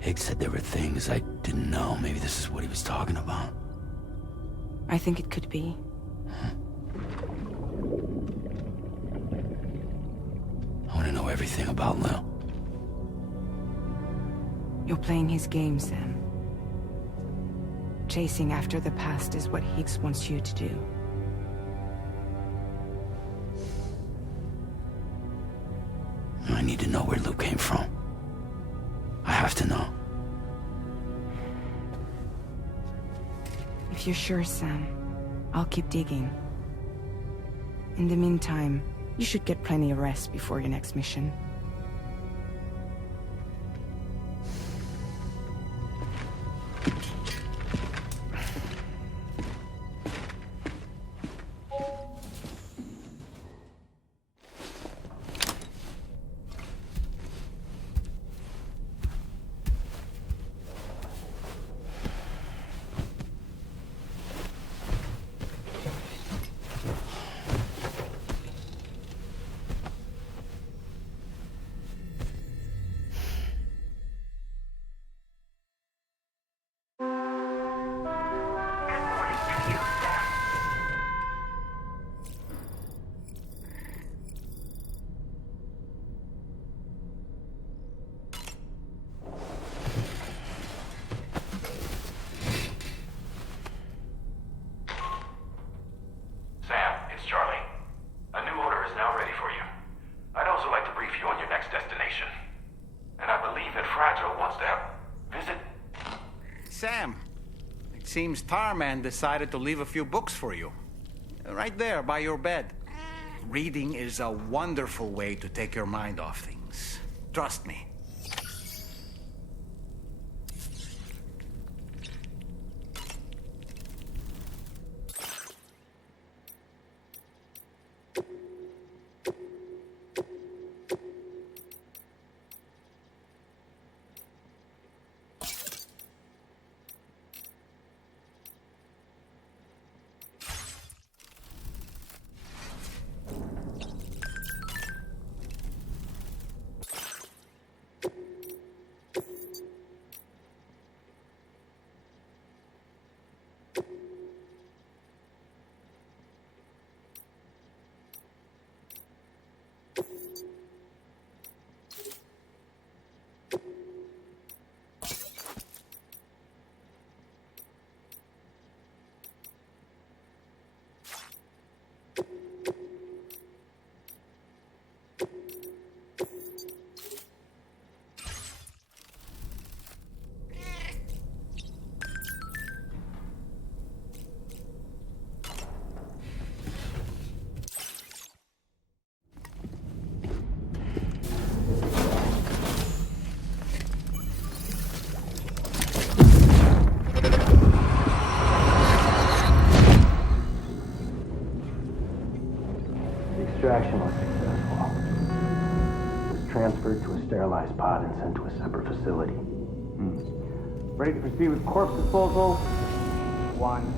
Higgs said there were things I didn't know. Maybe this is what he was talking about. I think it could be. I want to know everything about Lou. You're playing his game, Sam. Chasing after the past is what Higgs wants you to do. I need to know where Luke came from. I have to know. If you're sure, Sam, I'll keep digging. In the meantime, you should get plenty of rest before your next mission. Sam, it seems Tarman decided to leave a few books for you. Right there, by your bed. Reading is a wonderful way to take your mind off things. Trust me. Extraction was successful. It was transferred to a sterilized pod and sent to a separate facility. Ready to proceed with corpse disposal? 1.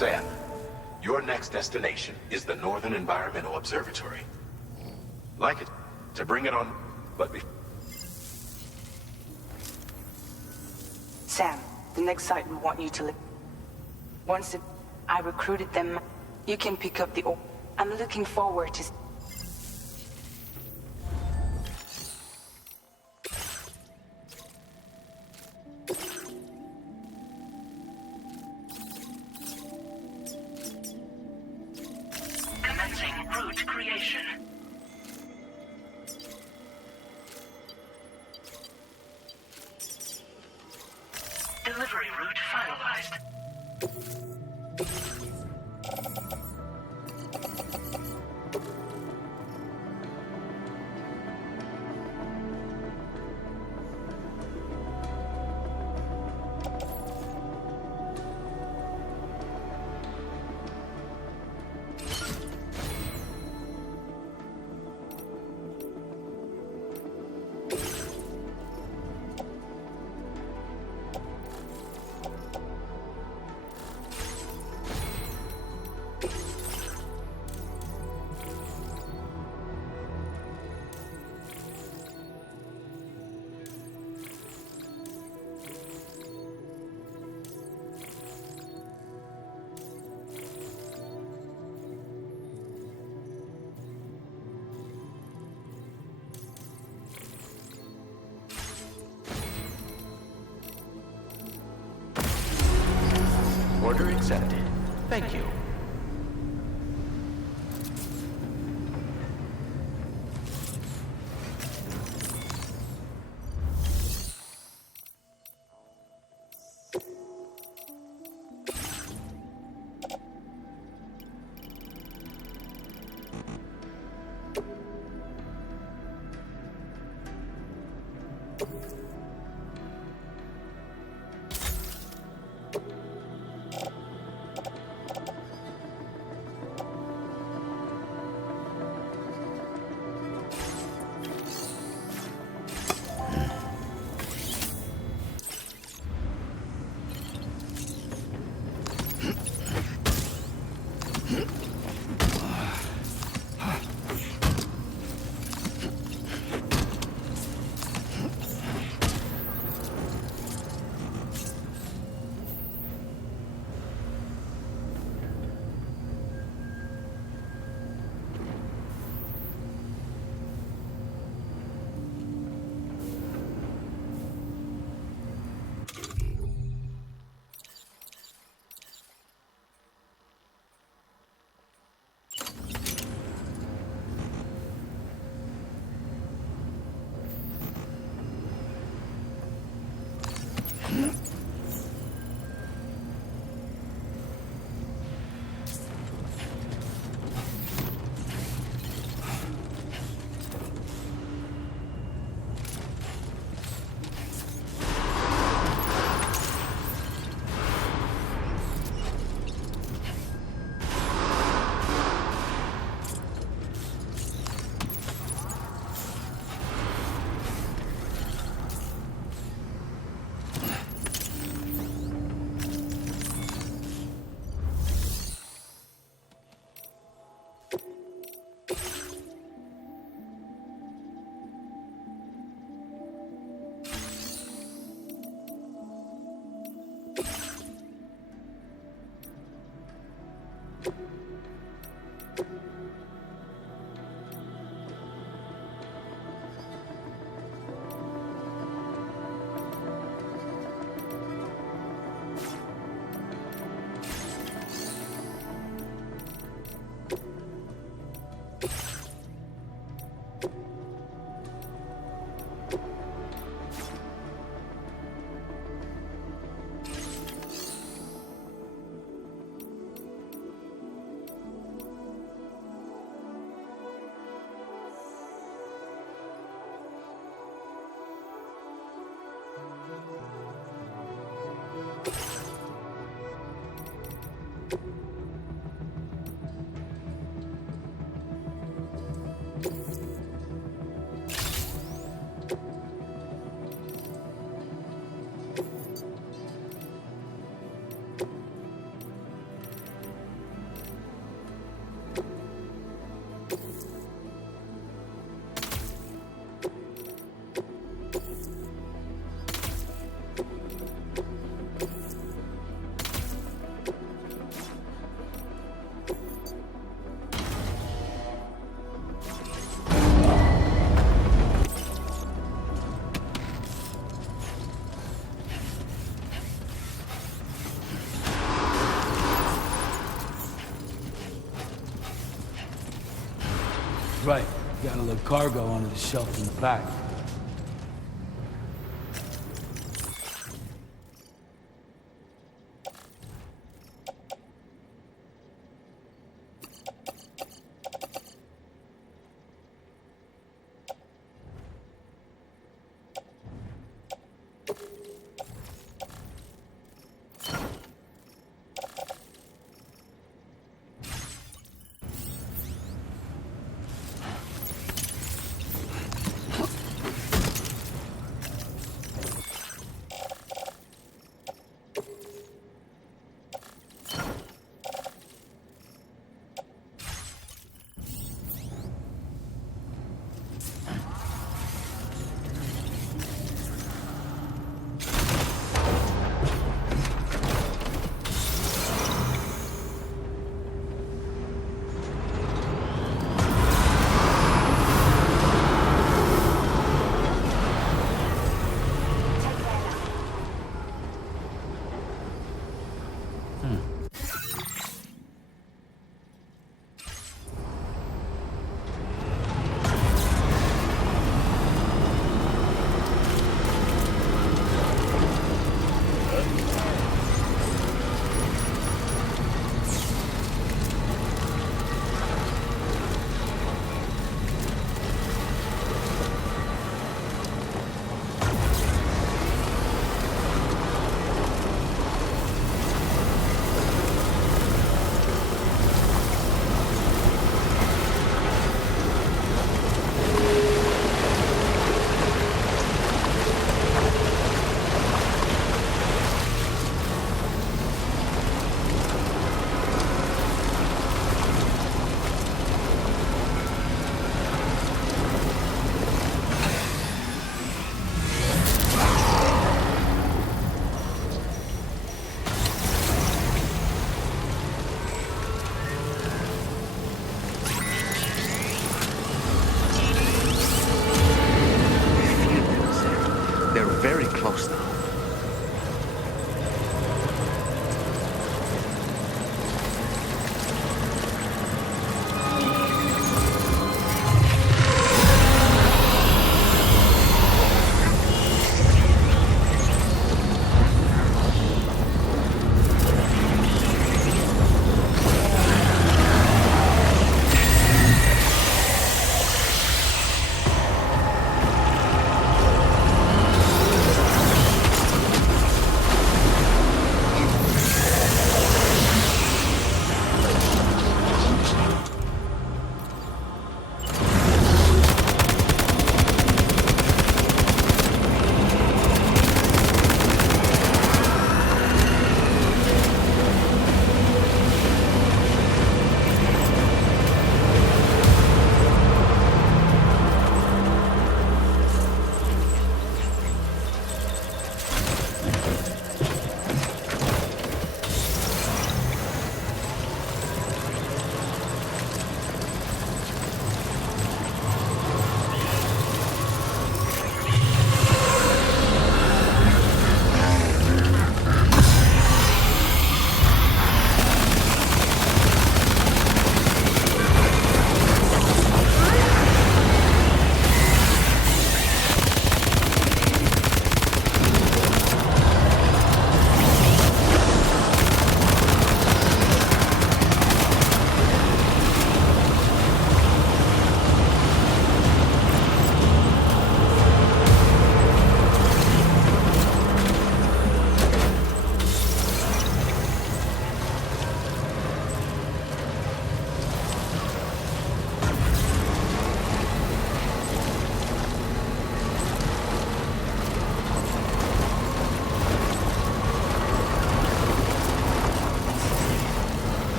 Sam, your next destination is the Northern Environmental Observatory. Like it, to bring it on, but Sam, the next site we want you to live. Once I recruited them, you can pick up the... I'm looking forward to... Commencing route creation. Delivery route finalized. Order accepted. Thank you. Right. Got a little cargo under the shelf in the back. close now.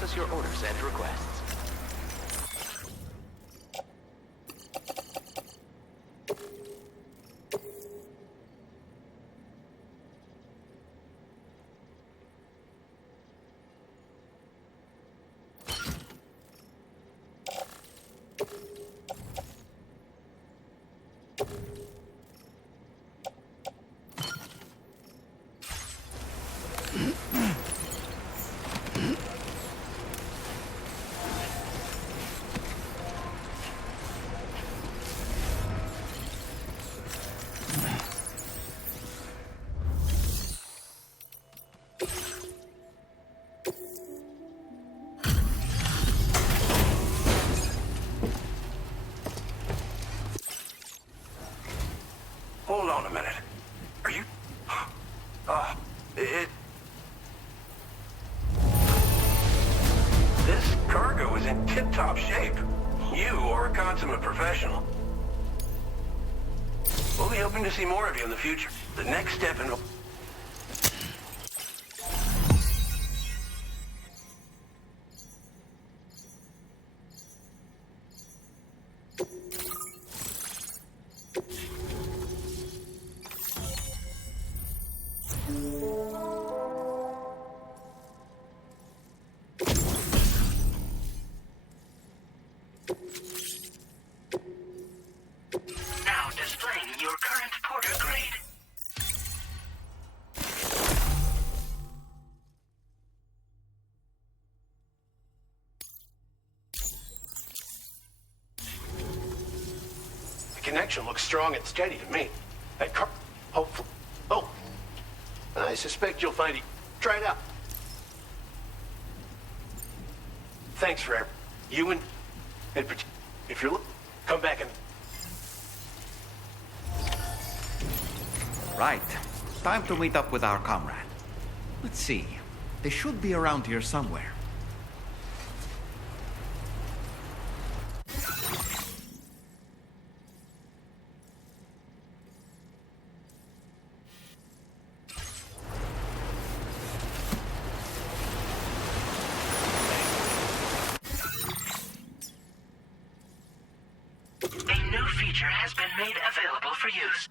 process your orders and requests. Hold on a minute. Are you... This cargo is in tip-top shape. You are a consummate professional. We'll be hoping to see more of you in the future. The next step in... section looks strong and steady to me. That car... Hopefully... Oh. I suspect you'll find it. Try it out. Thanks for everything. You and if you're... Come back and... Right. Time to meet up with our comrade. Let's see. They should be around here somewhere. A new feature has been made available for use.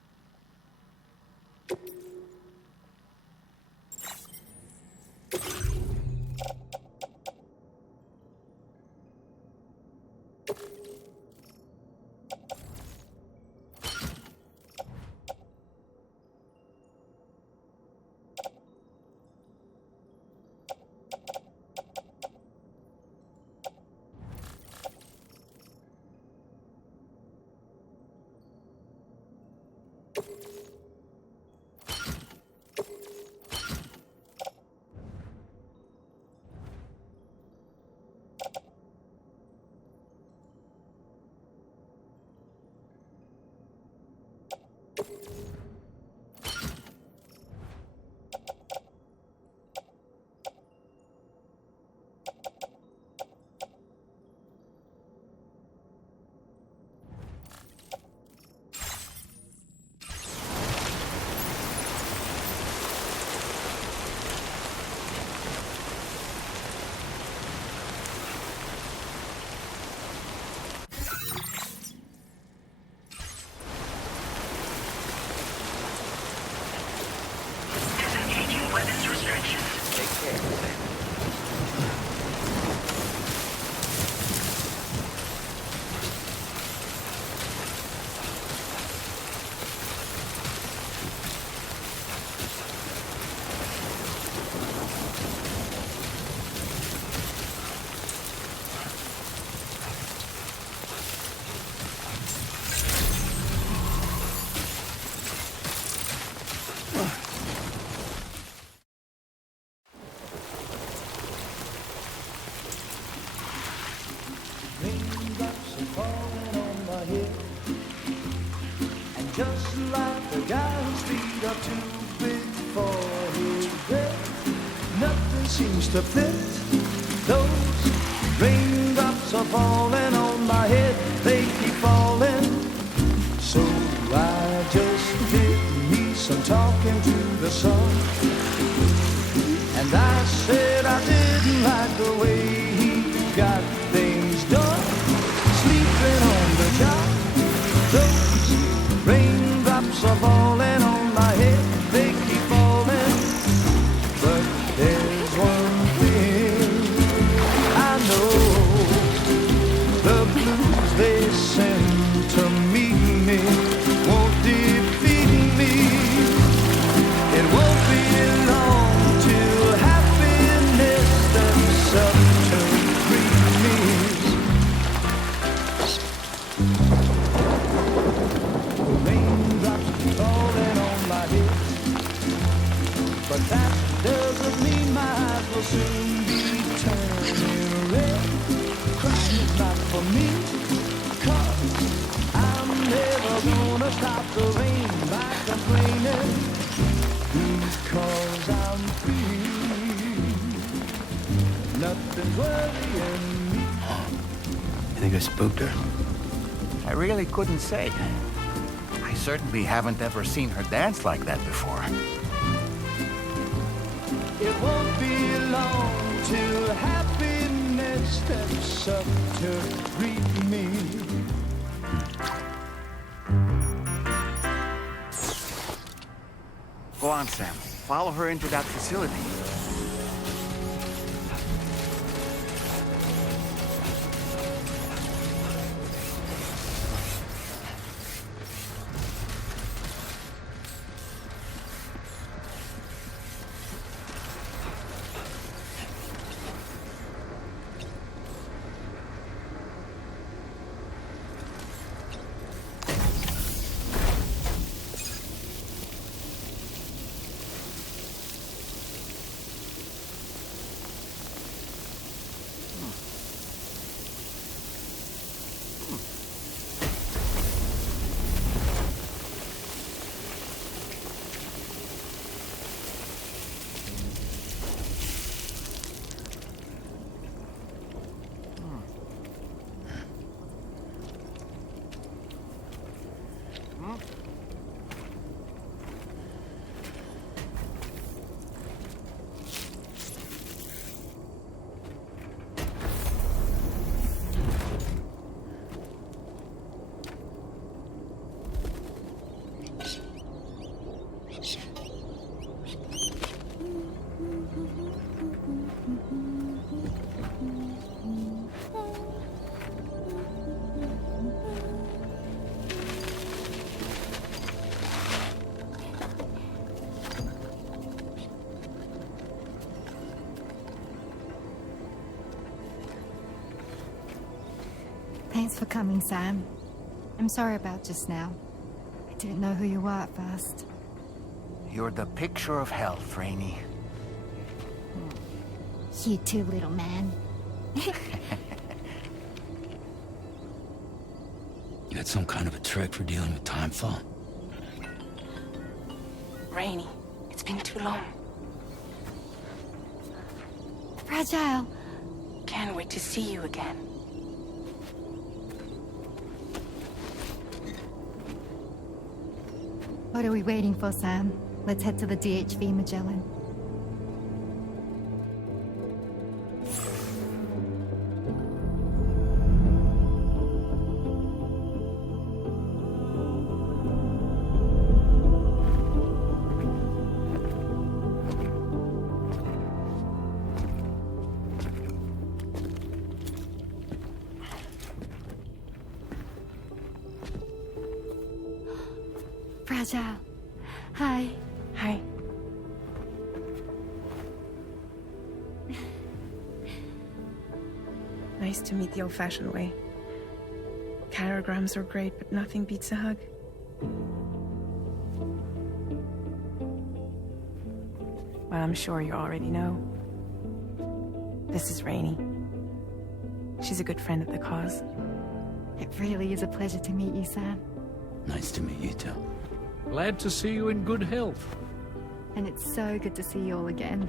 Just like the guy whose feet are too big for his bed, nothing seems to fit. Those raindrops are falling on my head, they keep falling. So I just did me some talking to the sun, and I said I didn't like the way he got things done, sleeping on the job. Those raindrops are falling on my head, they keep falling. But there's one thing I know, the blues they send to meet me won't defeat me. It won't be long till happiness steps up to greet me. But that doesn't mean my eyes will soon be turning red. Crying is not for me, 'cause I'm never gonna stop the rain by complaining, because I'm free. Nothing's worrying me. You think I spooked her? I really couldn't say. I certainly haven't ever seen her dance like that before. It won't be long till happiness steps up to greet me. Go on, Sam. Follow her into that facility. Thanks for coming, Sam. I'm sorry about just now. I didn't know who you were at first. You're the picture of health, Rainey. You too, little man. You had some kind of a trick for dealing with timefall? Rainey, it's been too long. Fragile. Can't wait to see you again. What are we waiting for, Sam? Let's head to the 𝙃𝙀 Magellan. Fragile. Hi. Hi. Nice to meet the old-fashioned way. Chirograms are great, but nothing beats a hug. Well, I'm sure you already know. This is Rainey. She's a good friend of the cause. It really is a pleasure to meet you, Sam. Nice to meet you too. Glad to see you in good health. And it's so good to see you all again.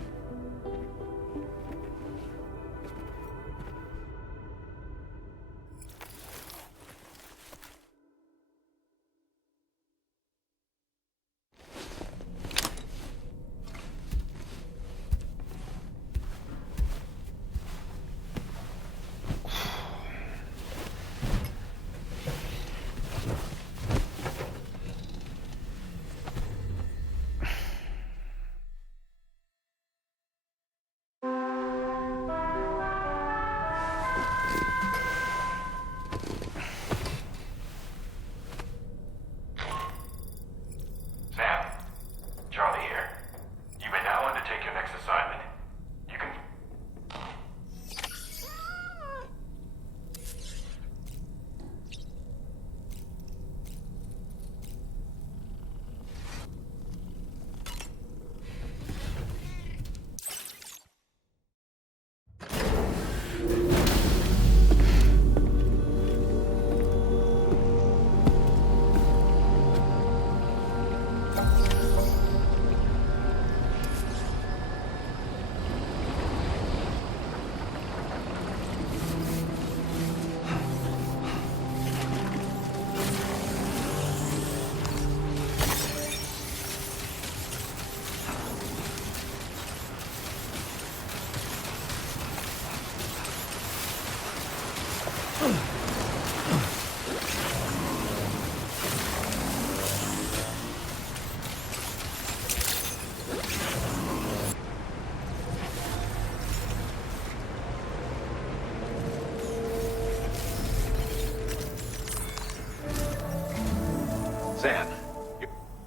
Sam,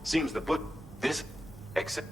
seems the book this exit.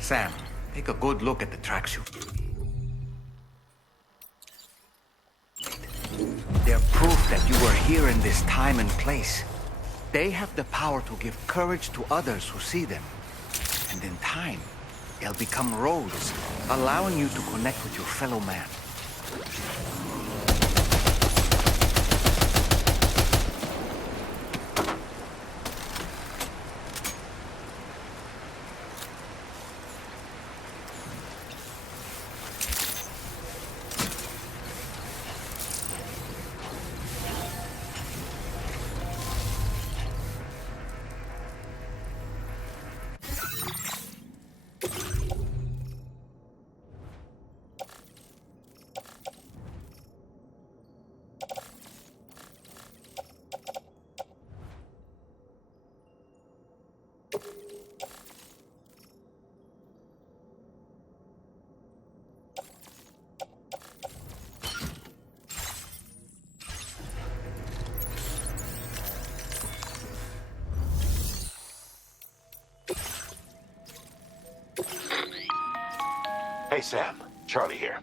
Sam, take a good look at the tracksuit. They're proof that you were here in this time and place. They have the power to give courage to others who see them. And in time, they'll become roads, allowing you to connect with your fellow man. Hey, Sam. Charlie here.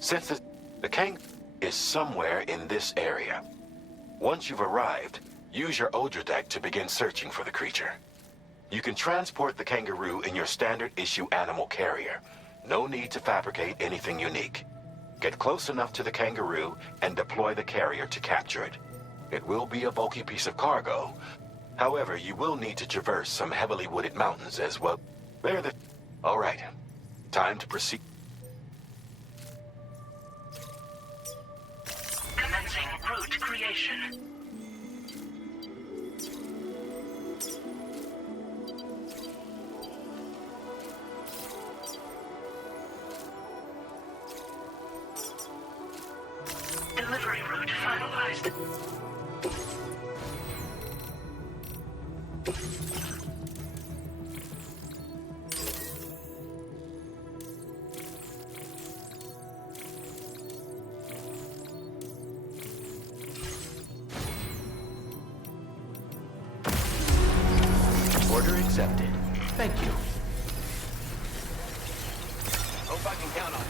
Since the kangaroo is somewhere in this area, once you've arrived, use your 𝔬𝔦𝔡 to begin searching for the creature. You can transport the kangaroo in your standard issue animal carrier. No need to fabricate anything unique. Get close enough to the kangaroo and deploy the carrier to capture it. It will be a bulky piece of cargo. However, you will need to traverse some heavily wooded mountains as well. All right. Time to proceed. Commencing route creation. Delivery route finalized. Order accepted. Thank you. Hope I can count on you.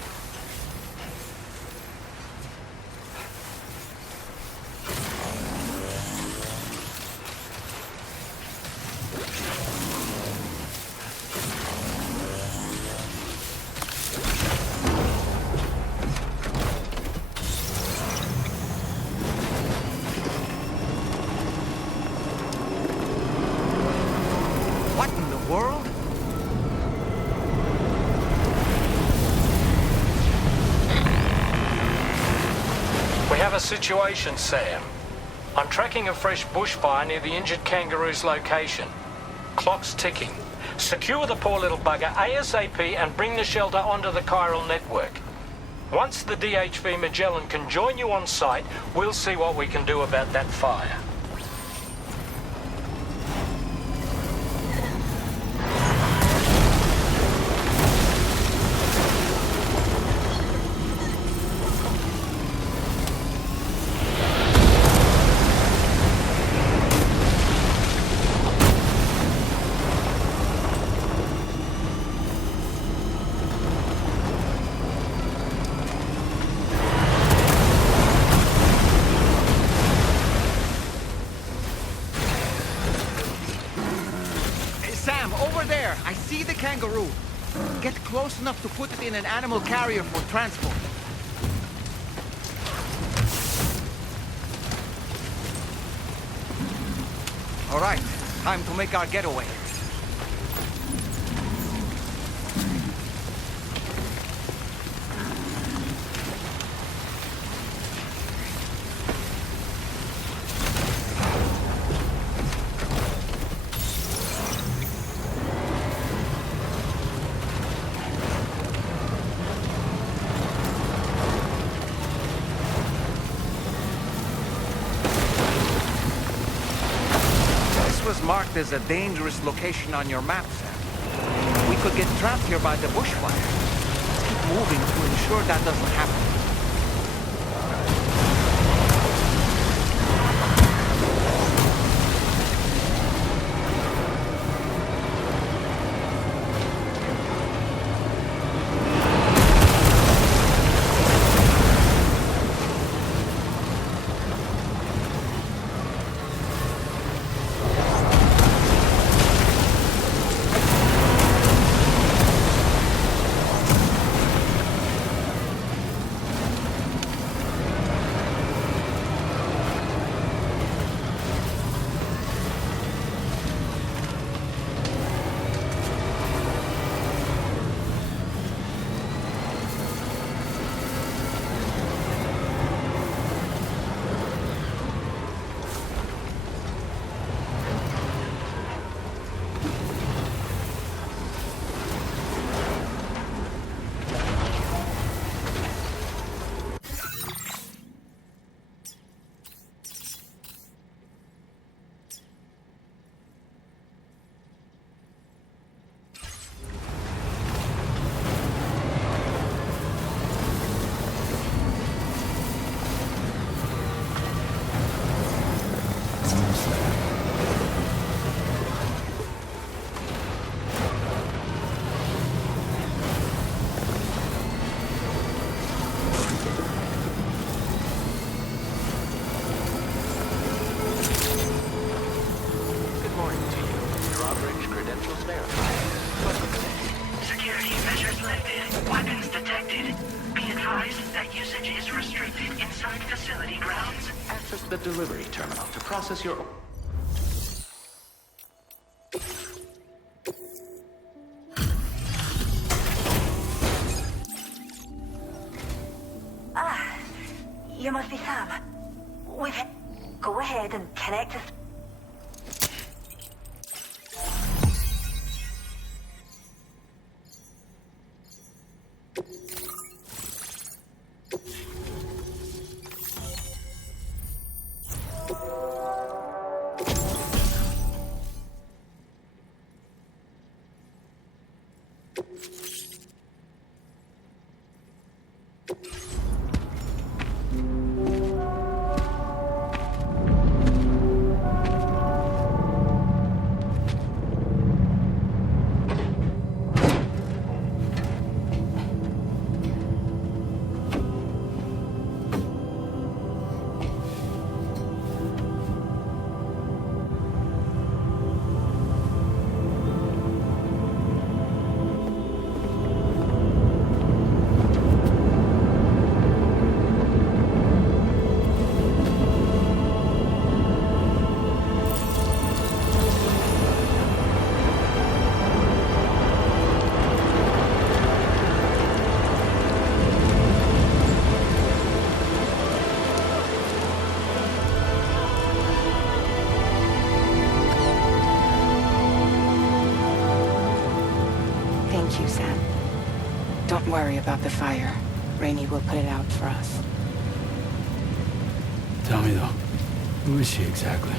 What in the world? We have a situation, Sam. I'm tracking a fresh bushfire near the injured kangaroo's location. Clock's ticking. Secure the poor little bugger ASAP and bring the shelter onto the chiral network. Once the 𝔃𝙀𝙇 can join you on site, we'll see what we can do about that fire. Sam, over there! I see the kangaroo! Get close enough to put it in an animal carrier for transport. All right, time to make our getaway. Was marked as a dangerous location on your map, Sam. We could get trapped here by the bushfire. Let's keep moving to ensure that doesn't happen. usage is restricted inside facility grounds. Access the delivery terminal to process your... You must be Sam. Go ahead and connect us. Thank you, Sam. Don't worry about the fire. Rainey will put it out for us. Tell me though, who is she exactly?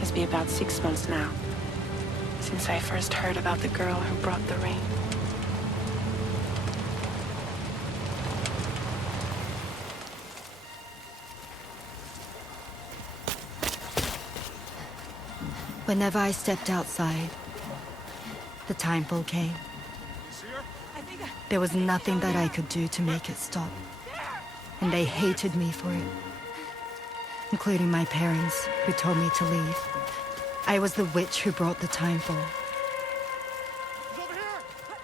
It's been about 6 months now, since I first heard about the girl who brought the rain. Whenever I stepped outside, the timefall came. There was nothing that I could do to make it stop. And they hated me for it. Including my parents, who told me to leave. I was the witch who brought the timefall.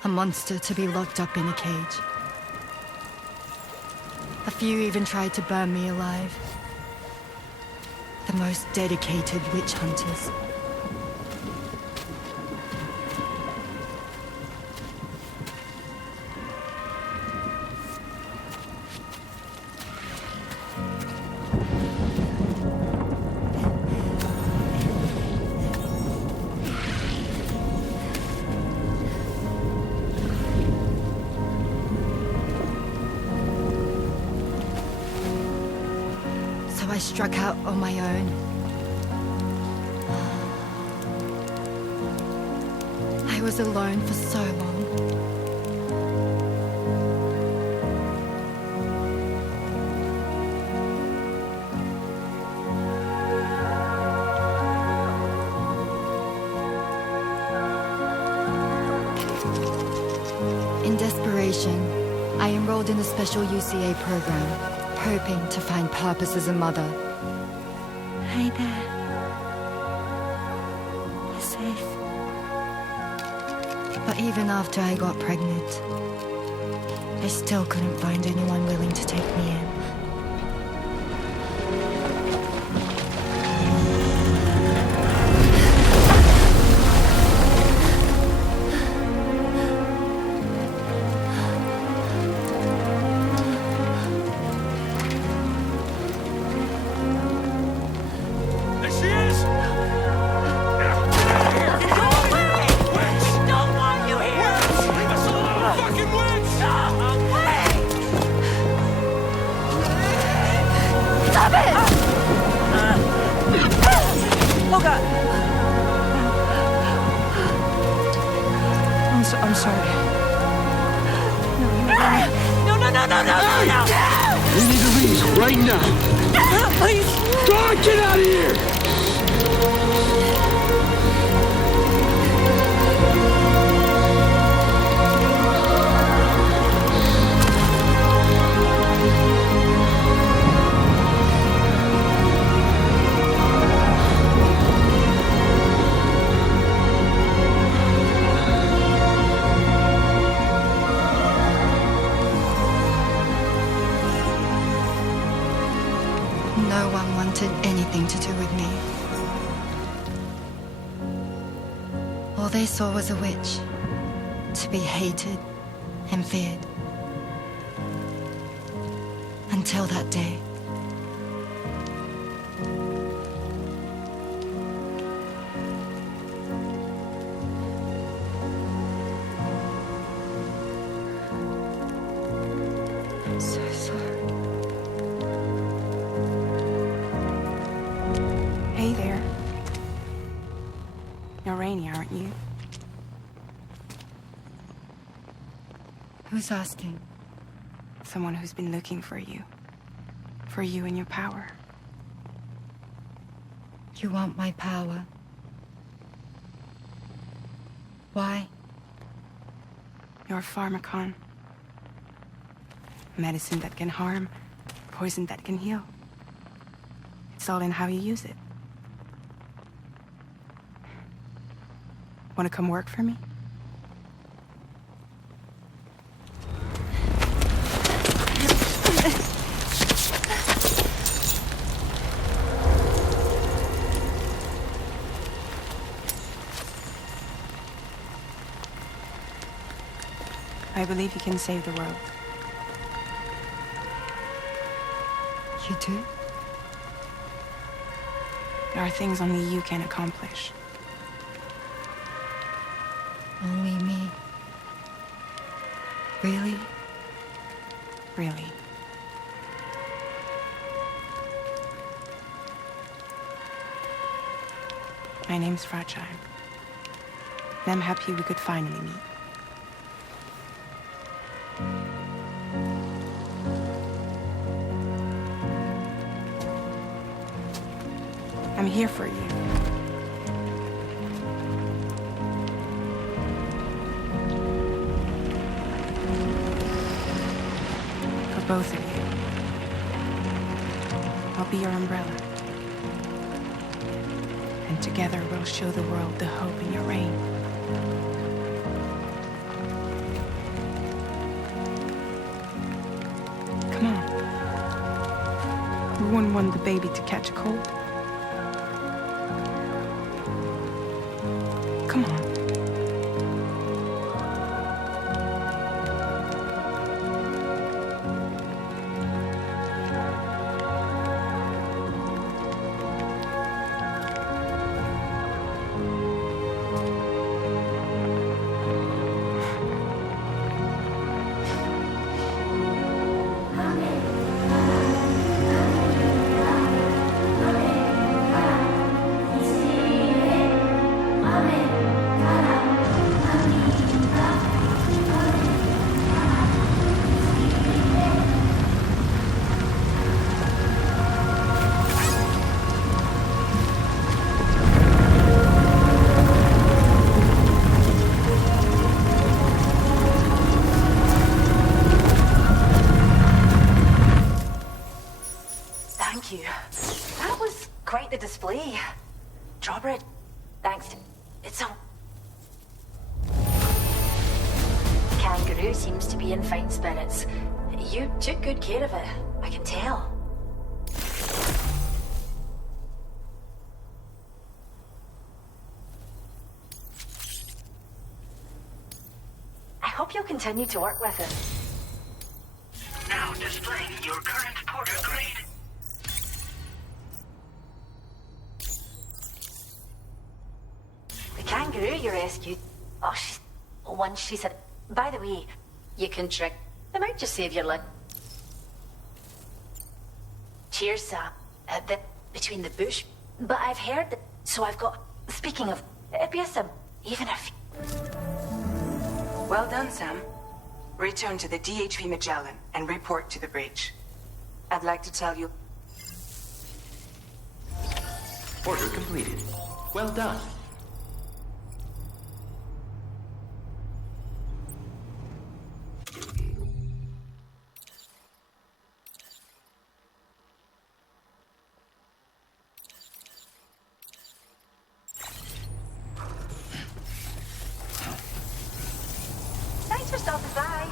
A monster to be locked up in a cage. A few even tried to burn me alive. The most dedicated witch hunters. I struck out on my own. I was alone for so long. In desperation, I enrolled in a special UCA program. Hoping to find purpose as a mother. Hi there. You're safe. But even after I got pregnant, I still couldn't find anyone willing to take me in. I'm sorry. No. We need to leave right now. Please. God, get out of here! no one wanted anything to do with me. All they saw was a witch, to be hated and feared. Until that day. I'm so sorry. Hey there. You're Rainey, aren't you? Who's asking? Someone who's been looking for you. For you and your power. You want my power? Why? You're a pharmacon. Medicine that can harm, poison that can heal. It's all in how you use it. Want to come work for me? I believe you can save the world. You do? There are things only you can accomplish. Only me? Really? Really. My name's 𝔬𝔦𝔡. And I'm happy we could finally meet. I'm here for you. For both of you. I'll be your umbrella. And together we'll show the world the hope in your reign. Come on. We wouldn't want the baby to catch a cold. Come on. That was quite the display. Drawbridge, thanks to... It's a... Kangaroo seems to be in fine spirits. You took good care of it, I can tell. I hope you'll continue to work with us. Now displaying your current porter grade. The kangaroo you rescued... Oh, once she said... By the way, you can trick... They might just save your life. Cheers, Sam. A bit between the bush. But I've heard that... So I've got... Speaking of... It'd be a sim. Even if... Well done, Sam. Return to the DHV Magellan and report to the bridge. I'd like to tell you... Order completed. Well done. Thanks for stopping by.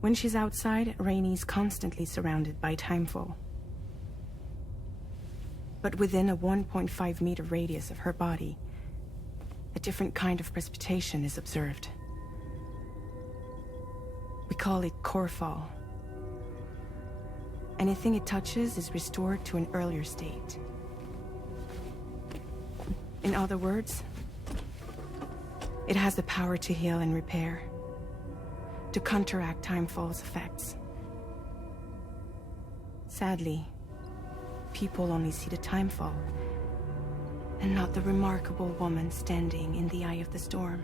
When she's outside, Rainey's constantly surrounded by timefall. But within a 1.5-meter radius of her body, a different kind of precipitation is observed. We call it core fall. Anything it touches is restored to an earlier state. In other words, it has the power to heal and repair, to counteract timefall's effects. Sadly, people only see the timefall, and not the remarkable woman standing in the eye of the storm.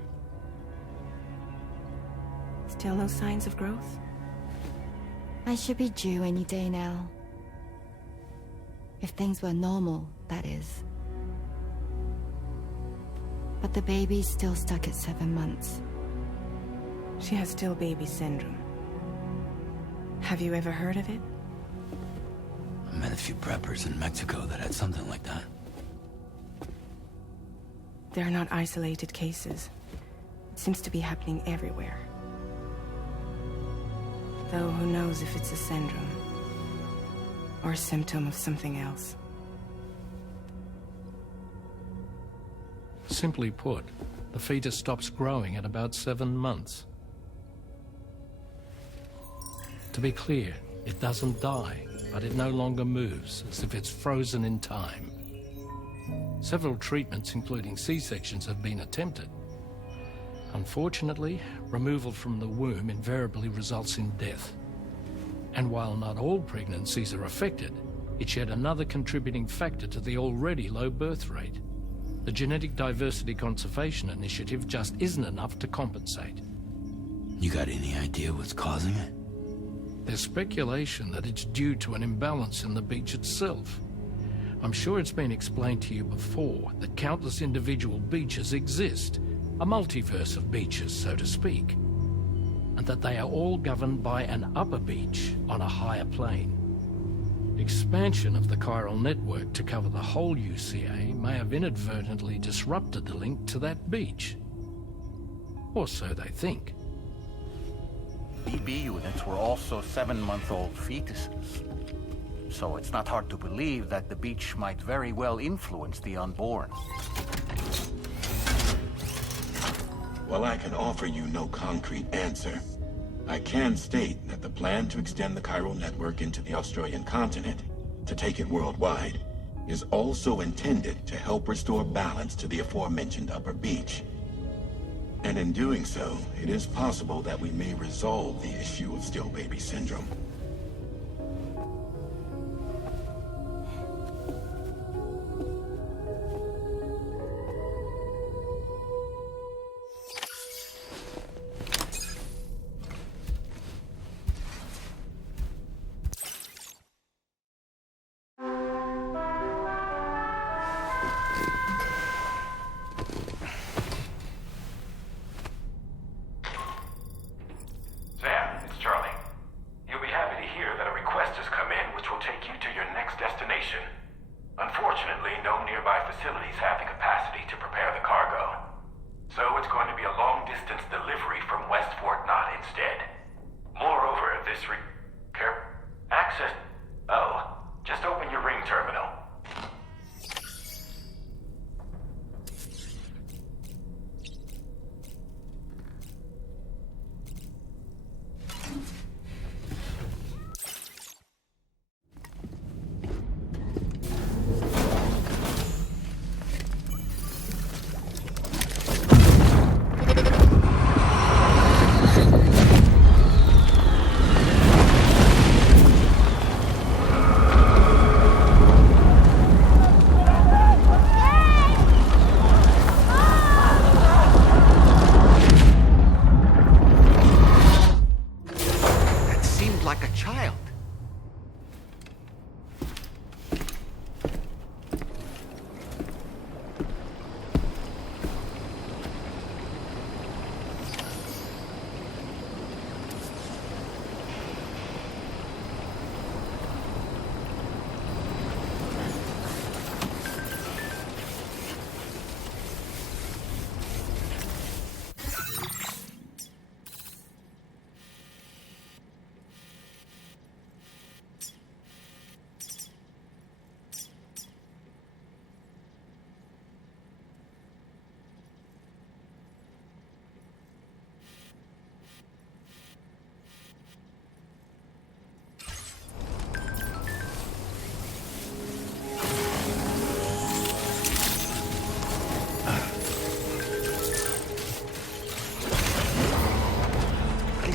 Still no signs of growth? I should be due any day now. If things were normal, that is. But the baby's still stuck at 7 months. She has still baby syndrome. Have you ever heard of it? I met a few preppers in Mexico that had something like that. They're not isolated cases. It seems to be happening everywhere. Though who knows if it's a syndrome or a symptom of something else. Simply put, the fetus stops growing at about 7 months. To be clear, it doesn't die, but it no longer moves, as if it's frozen in time. Several treatments, including C-sections, have been attempted. Unfortunately, removal from the womb invariably results in death. And while not all pregnancies are affected, it's yet another contributing factor to the already low birth rate. The Genetic Diversity Conservation Initiative just isn't enough to compensate. You got any idea what's causing it? There's speculation that it's due to an imbalance in the beach itself. I'm sure it's been explained to you before that countless individual beaches exist, a multiverse of beaches, so to speak, and that they are all governed by an upper beach on a higher plane. Expansion of the chiral network to cover the whole UCA may have inadvertently disrupted the link to that beach. Or so they think. BB units were also 7-month-old fetuses. So it's not hard to believe that the beach might very well influence the unborn. While I can offer you no concrete answer, I can state that the plan to extend the chiral network into the Australian continent, to take it worldwide, is also intended to help restore balance to the aforementioned upper beach. And in doing so, it is possible that we may resolve the issue of still baby syndrome. Unfortunately, no nearby facilities have the capacity to Access. Oh, just open your ring terminal.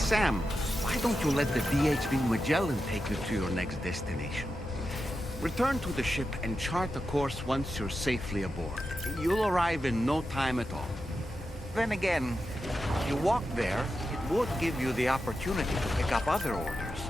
Sam, why don't you let the 𝙃𝙀𝙇𝙋 take you to your next destination? Return to the ship and chart a course once you're safely aboard. You'll arrive in no time at all. Then again, if you walk there, it would give you the opportunity to pick up other orders.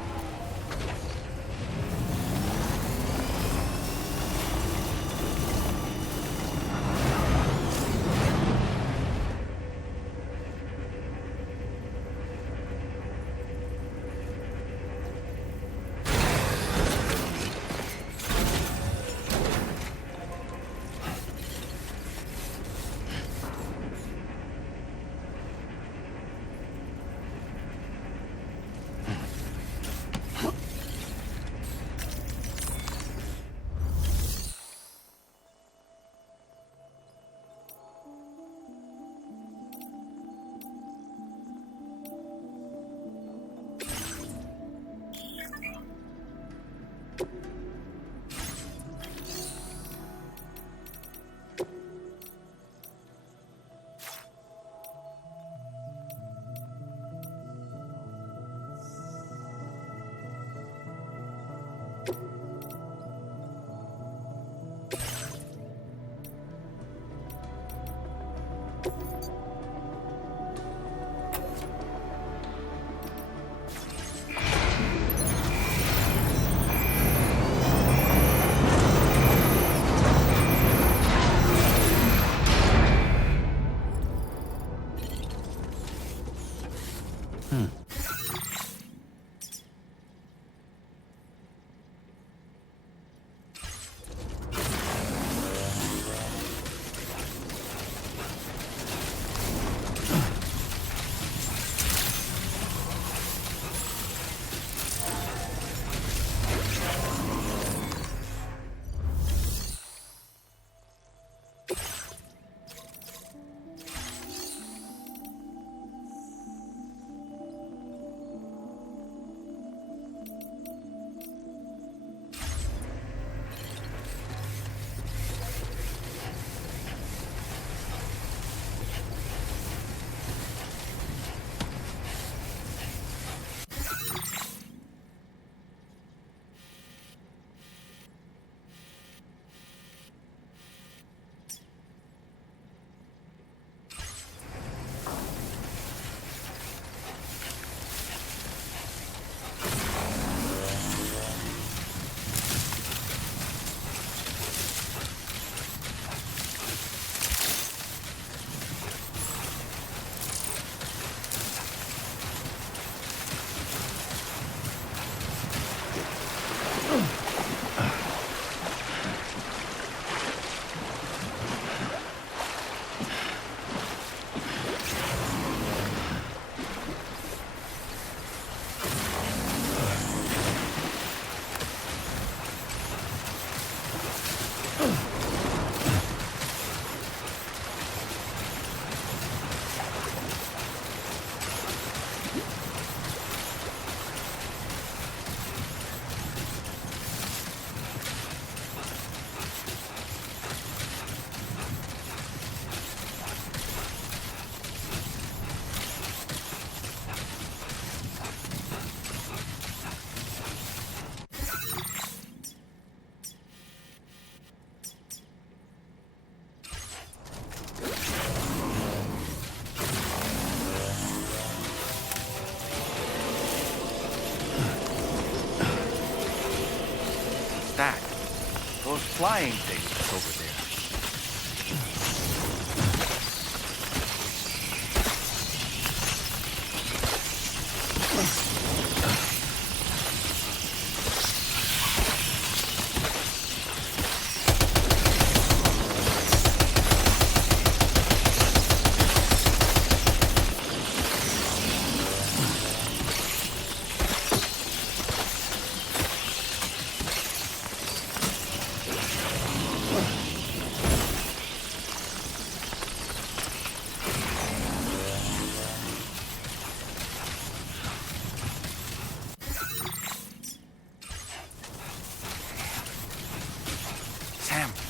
those flying things over there?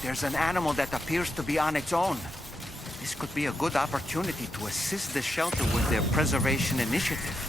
There's an animal that appears to be on its own. This could be a good opportunity to assist the shelter with their preservation initiative.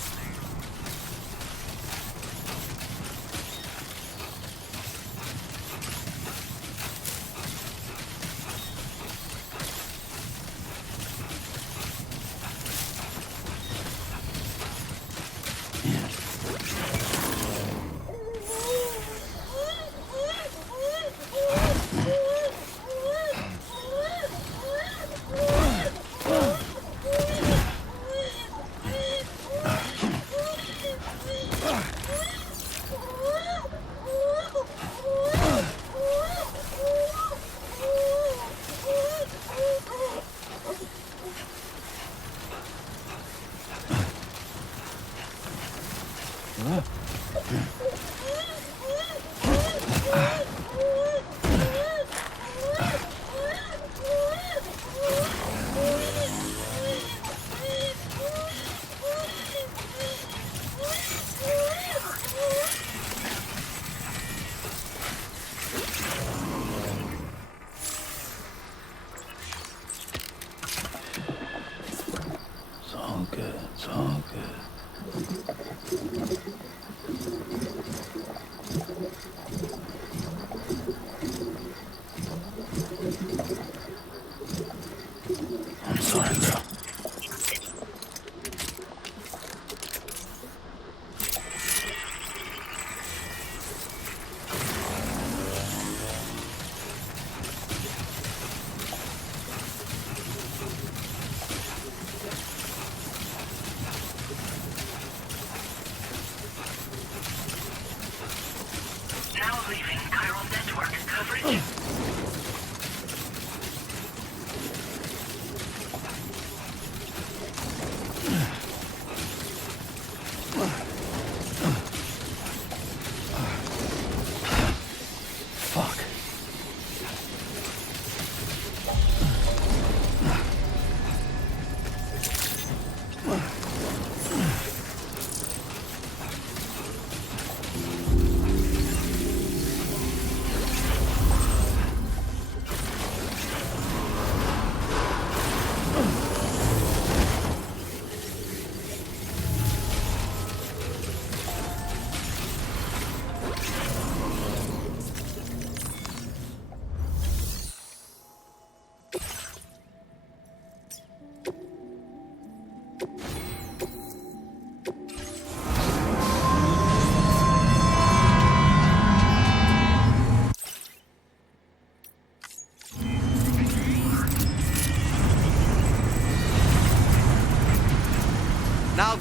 Now,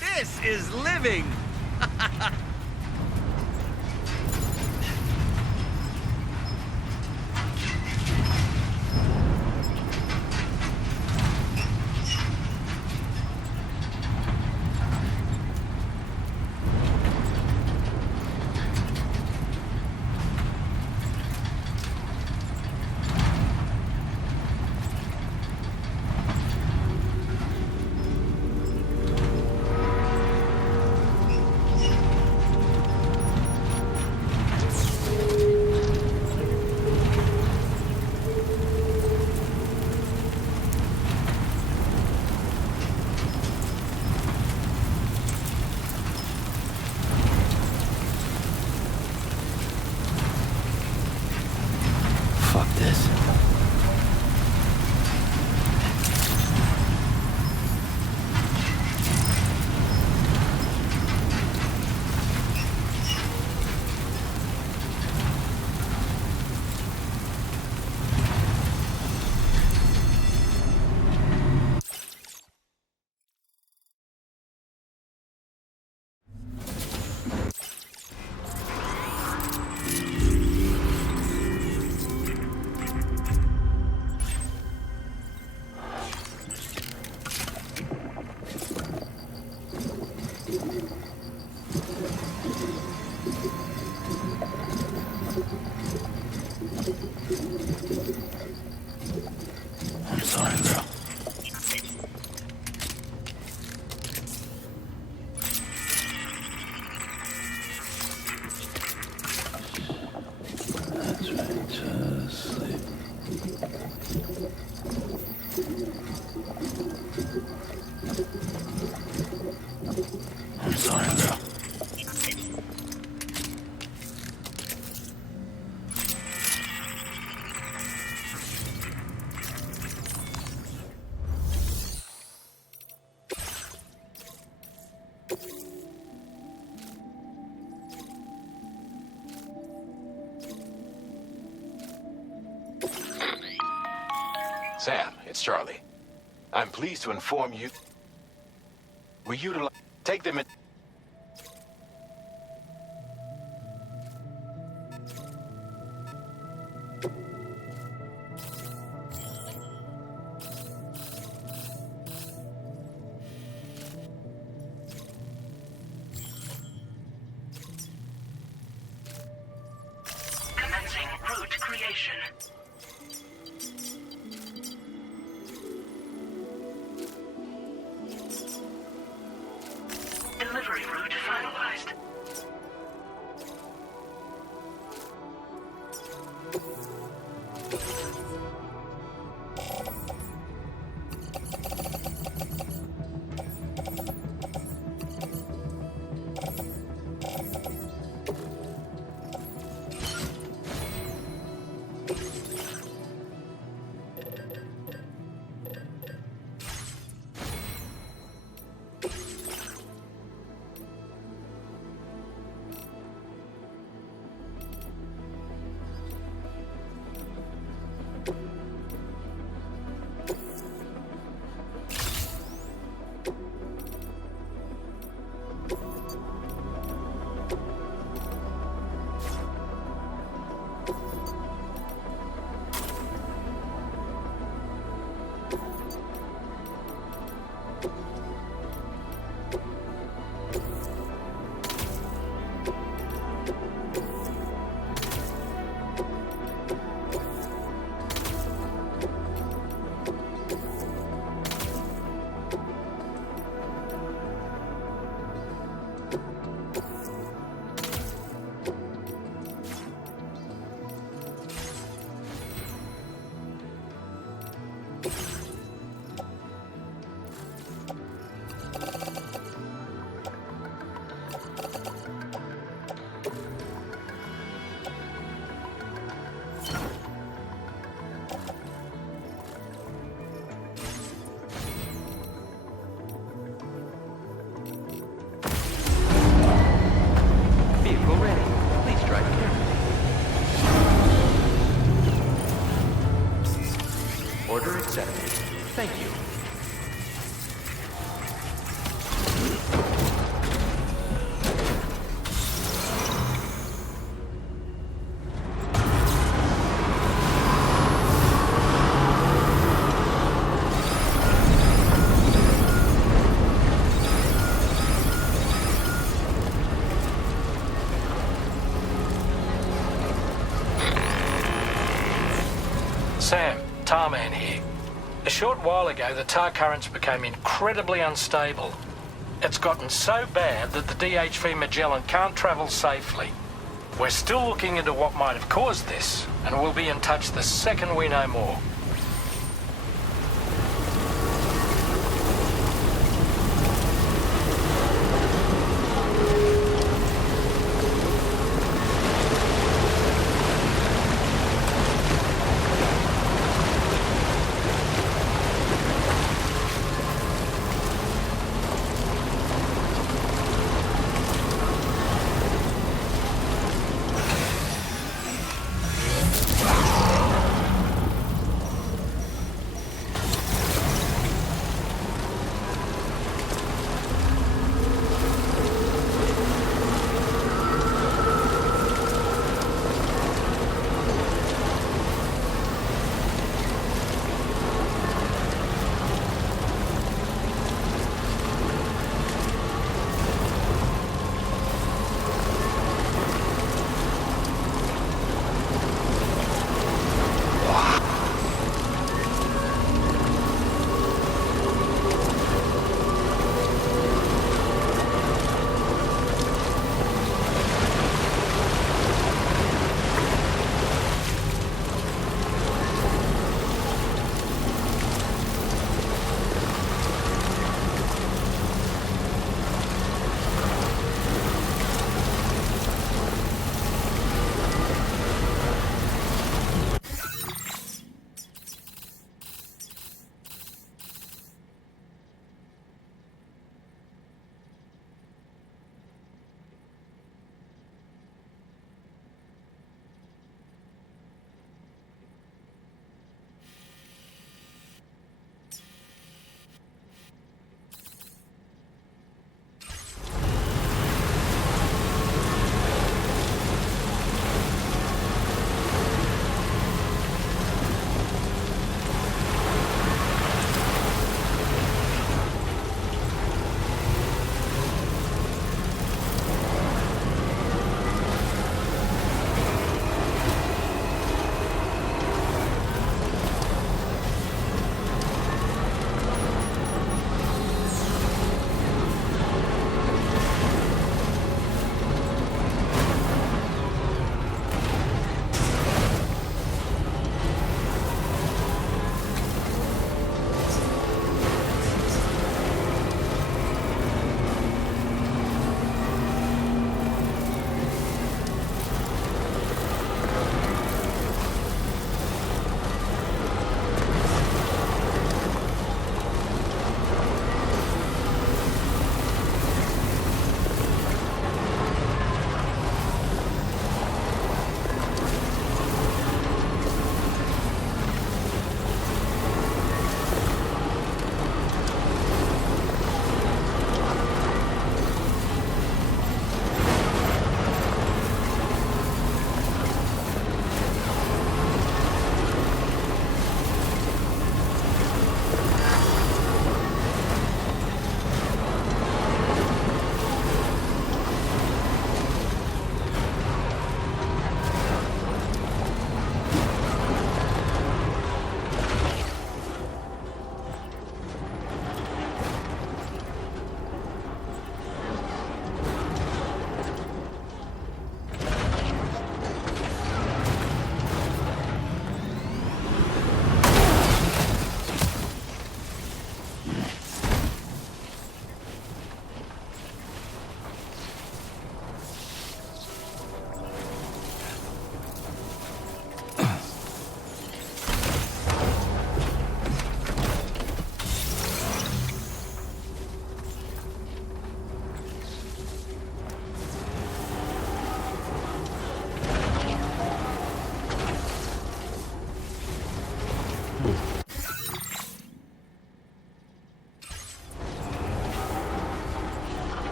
this is living! I'm sorry, girl. That's right, just sleep. I'm sorry, girl. Sam, it's Charlie. I'm pleased to inform you we utilize... Take them in... Commencing route creation. Delivery route finalized. Vehicle ready. Please drive carefully. Order accepted. Thank you. Sam, Tarman here. A short while ago, the tar currents became incredibly unstable. It's gotten so bad that the 𝙃𝙀𝙇 can't travel safely. We're still looking into what might have caused this, and we'll be in touch the second we know more.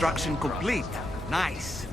Construction complete. Nice.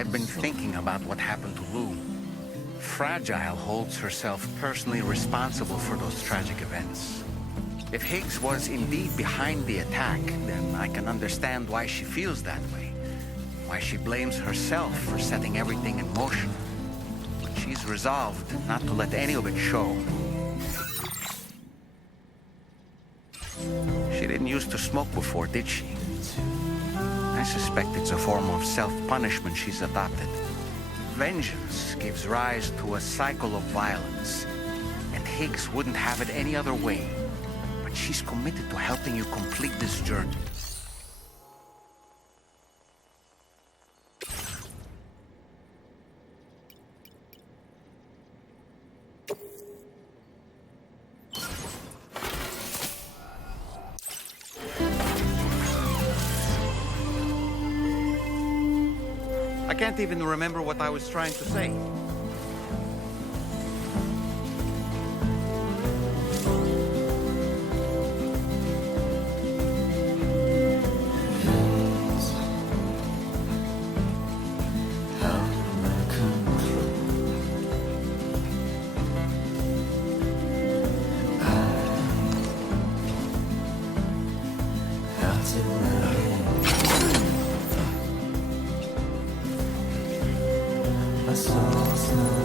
I've been thinking about what happened to Lou. Fragile holds herself personally responsible for those tragic events. If Higgs was indeed behind the attack, then I can understand why she feels that way. Why she blames herself for setting everything in motion. But she's resolved not to let any of it show. She didn't used to smoke before, did she? I suspect it's a form of self-punishment she's adopted. Vengeance gives rise to a cycle of violence, and Higgs wouldn't have it any other way. But she's committed to helping you complete this journey. I can't even remember what I was trying to say. I saw some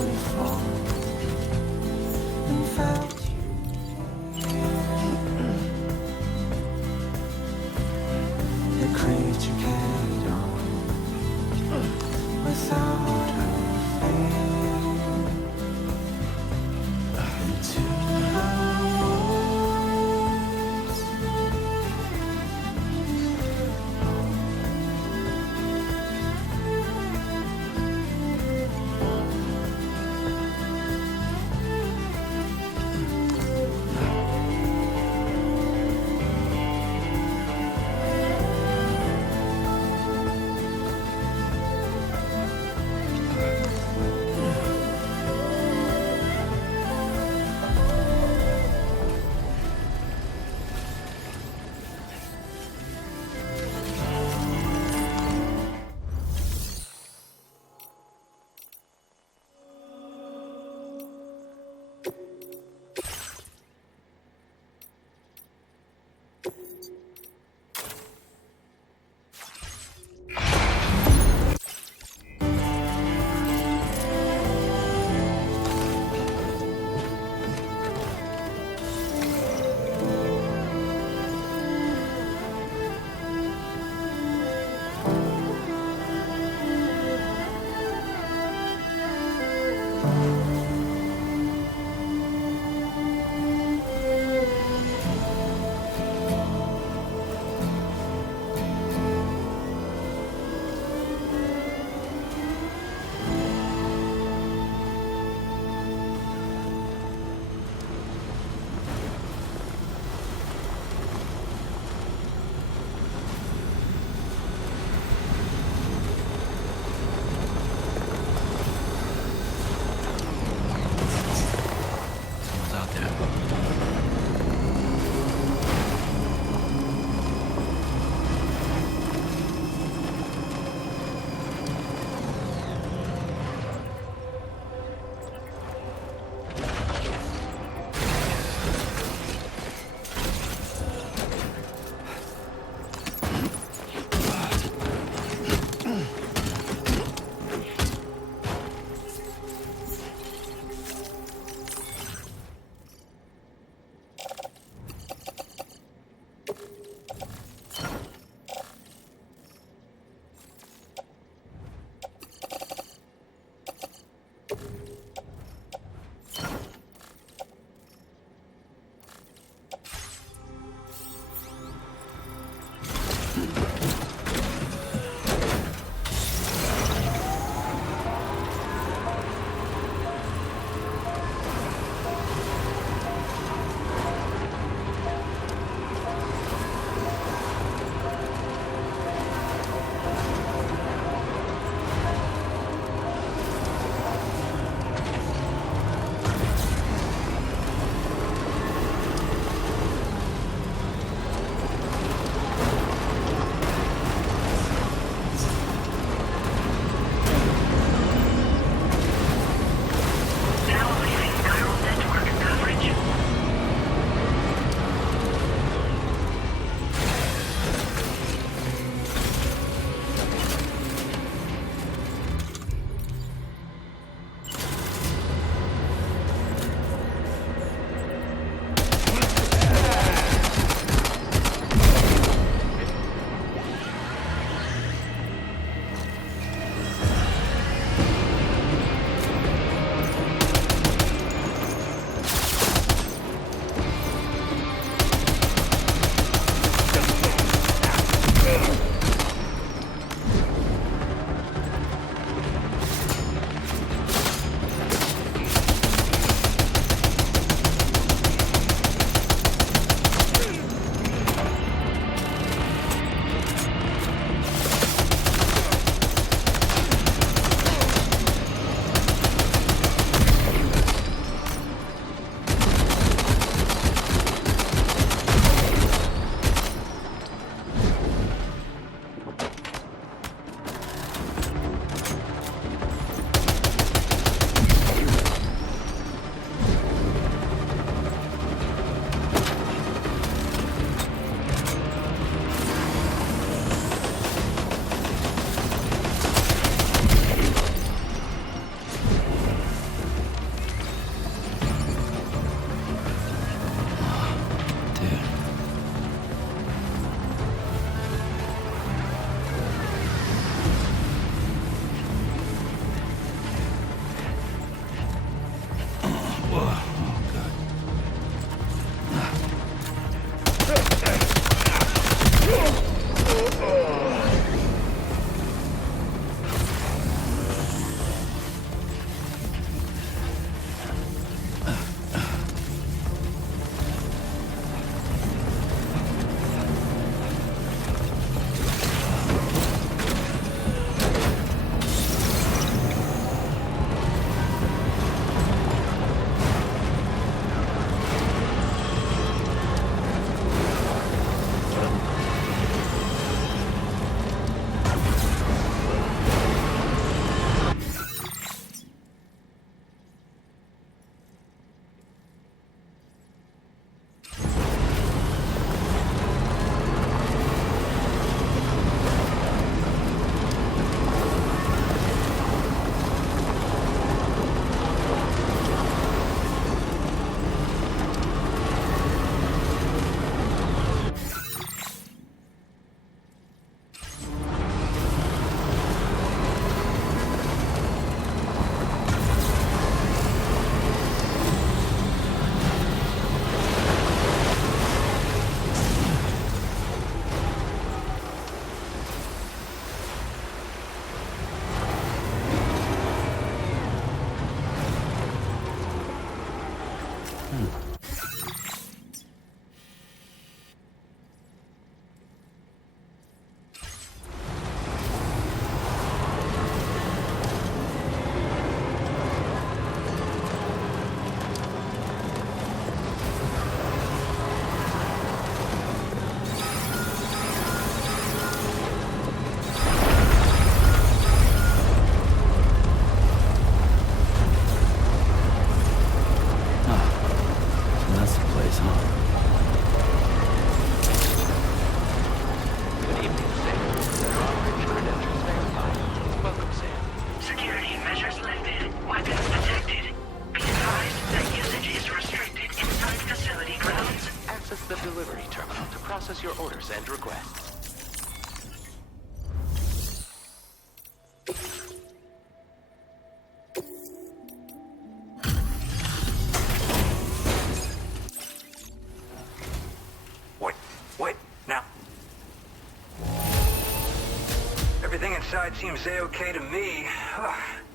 the delivery terminal to process your orders and requests. Wait, now. Everything inside seems A-okay to me.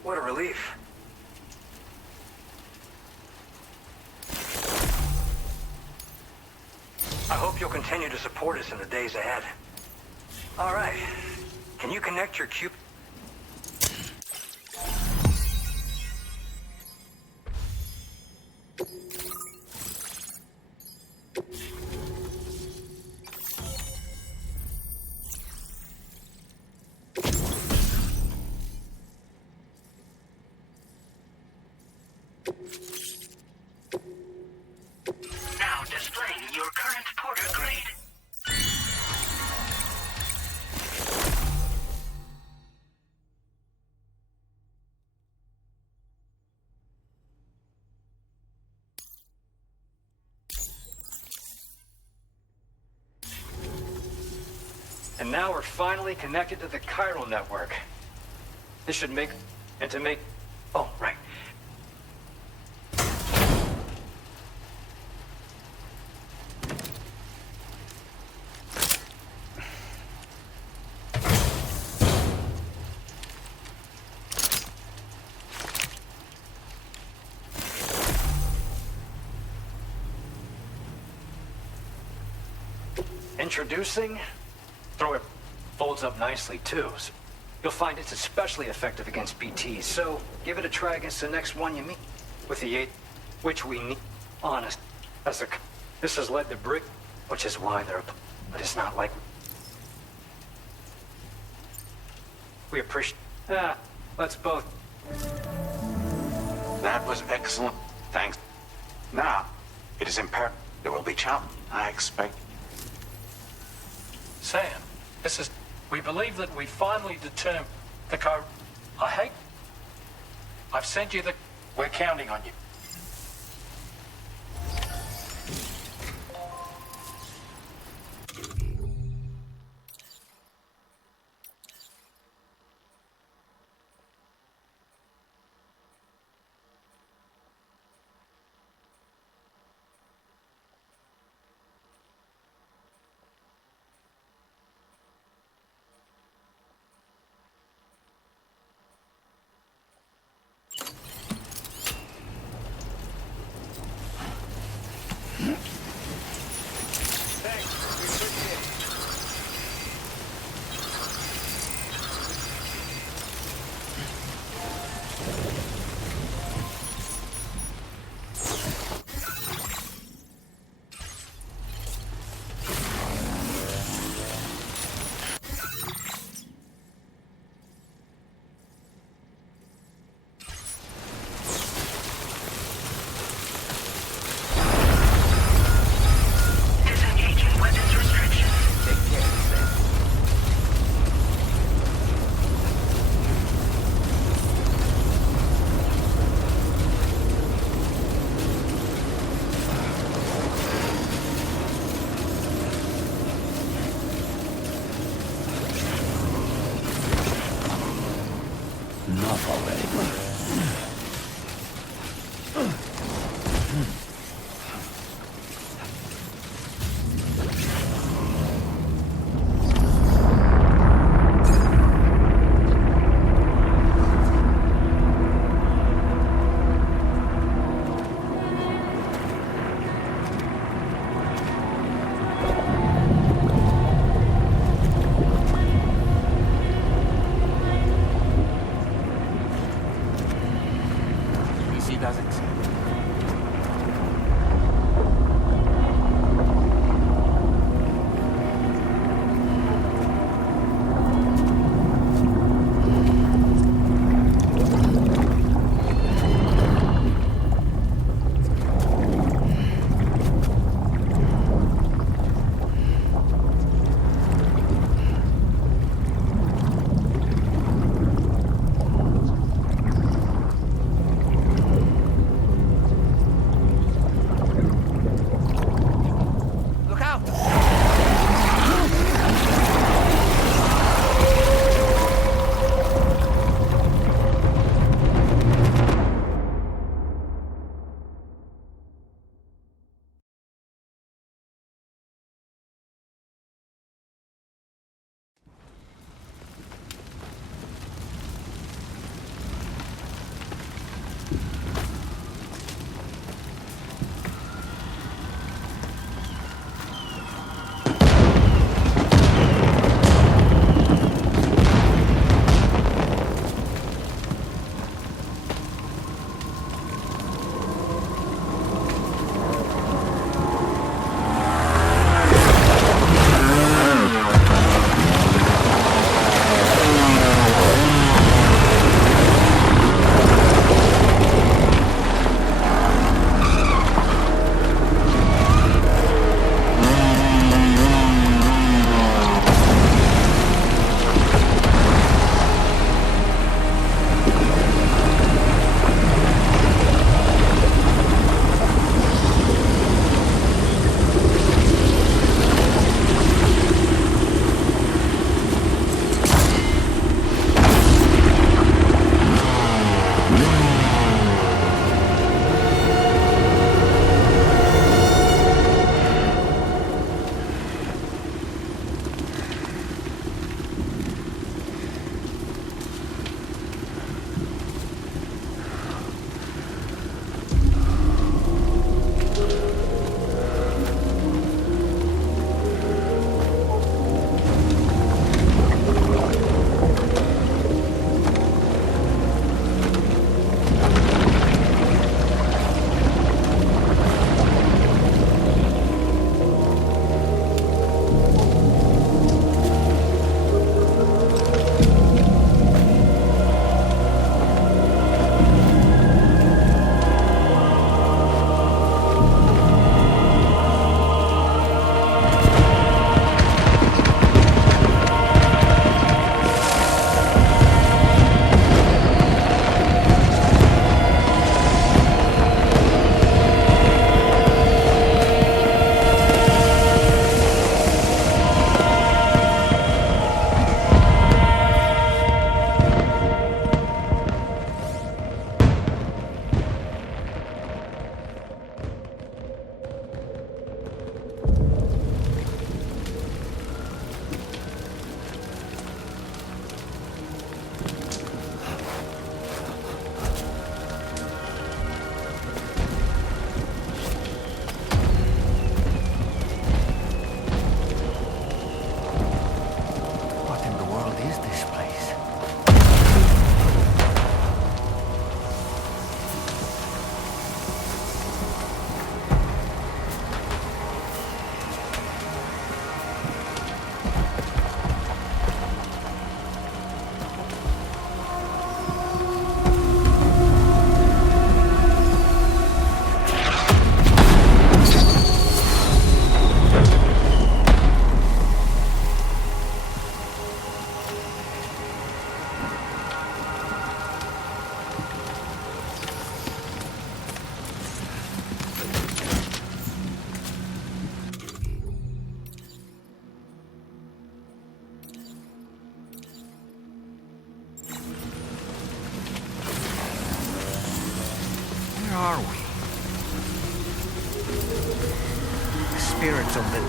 What a relief. I hope you'll continue to support us in the days ahead. All right. Can you connect your cube? Now displaying your current porter grade. And now we're finally connected to the chiral network. This should make... and to make... Oh, right. Introducing... Throw it folds up nicely, too. So you'll find it's especially effective against BTs, so give it a try against the next one you meet. With the 8, which we need. Honest. This has led to brick, which is why they're... But it's not like... We appreciate... let's both... That was excellent. Thanks. Now, it is imperative there will be challenge. I expect... Sam, this is... We believe that we finally determined the code. I've sent you the... We're counting on you.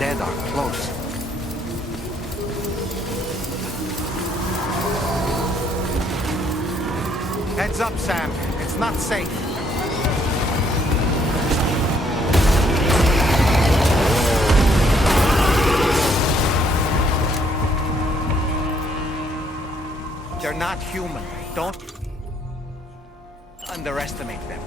dead are close. Heads up, Sam. It's not safe. They're not human. Don't underestimate them.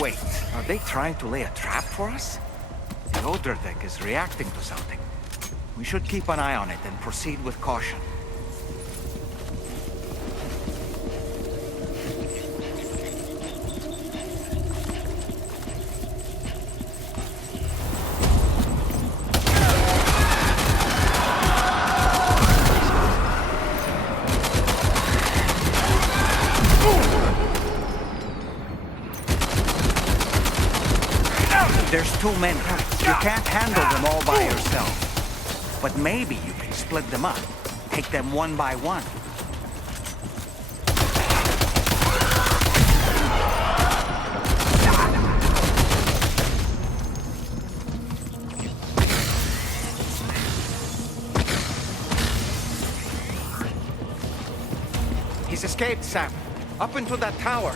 Wait, are they trying to lay a trap for us? The Odra deck is reacting to something. We should keep an eye on it and proceed with caution. There's too many. You can't handle them all by yourself. But maybe you can split them up. Take them one by one. He's escaped, Sam. Up into that tower.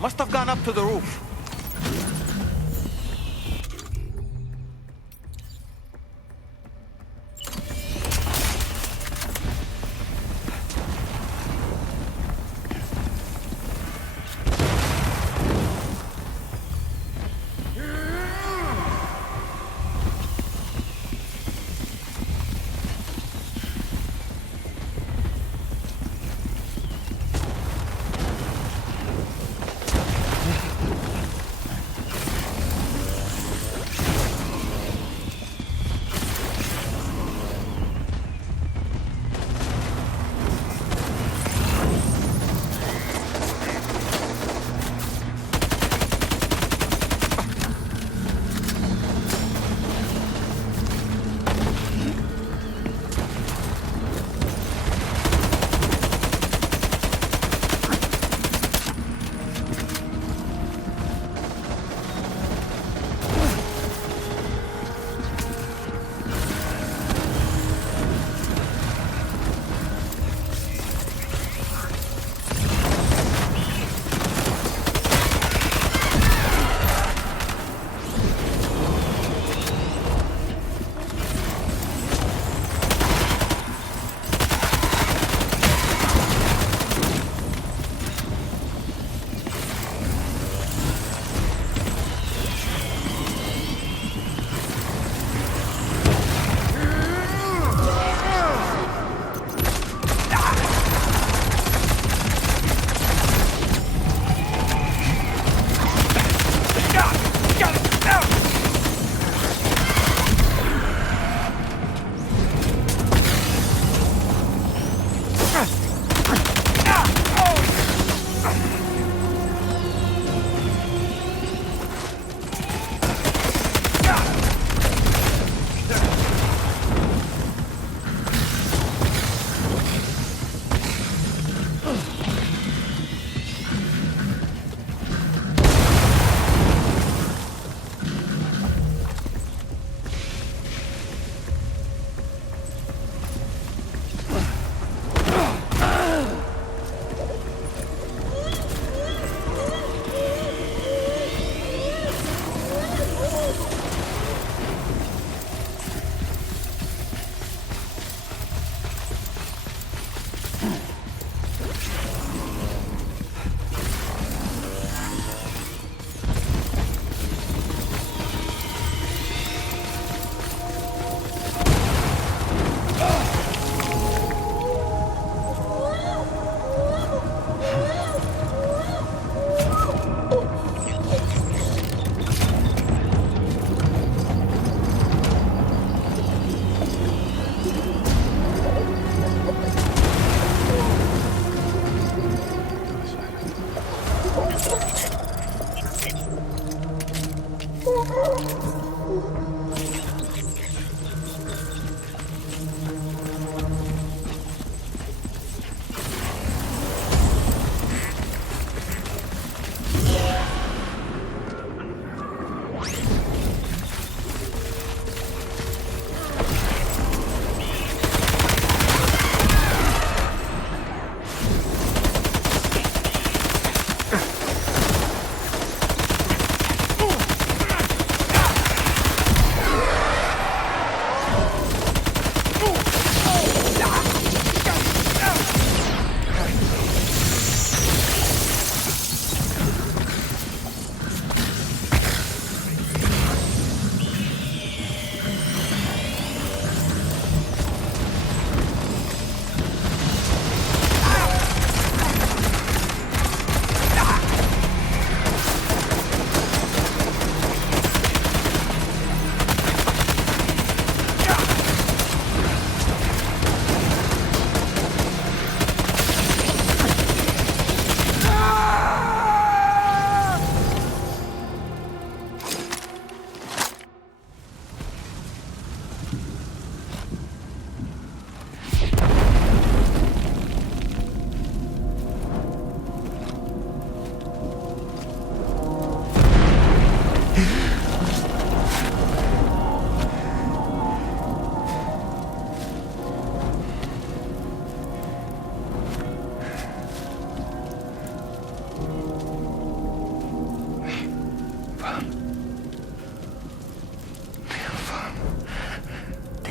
Must have gone up to the roof.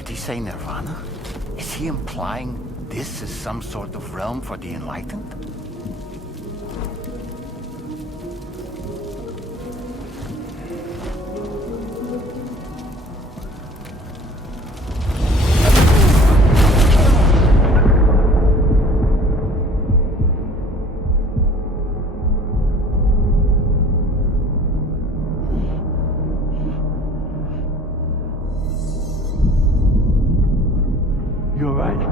he say nirvana? Is he implying this is some sort of realm for the enlightened? You're right.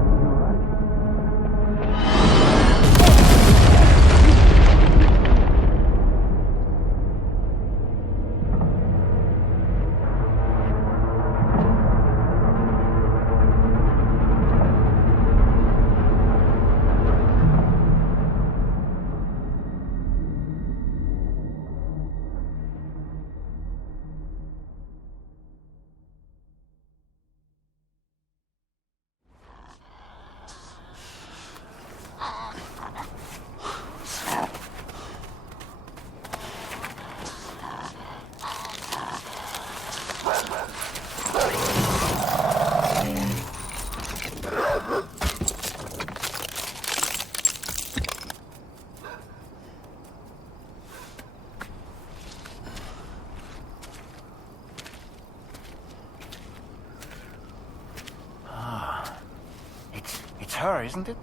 It's her, isn't it?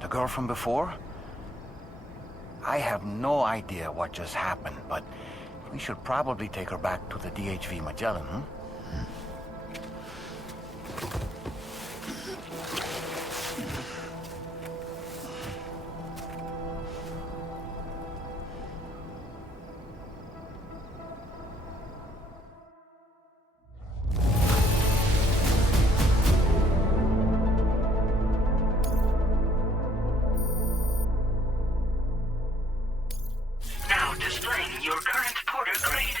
The girl from before? I have no idea what just happened, but we should probably take her back to the DHV Magellan, huh? Now displaying your current porter grade.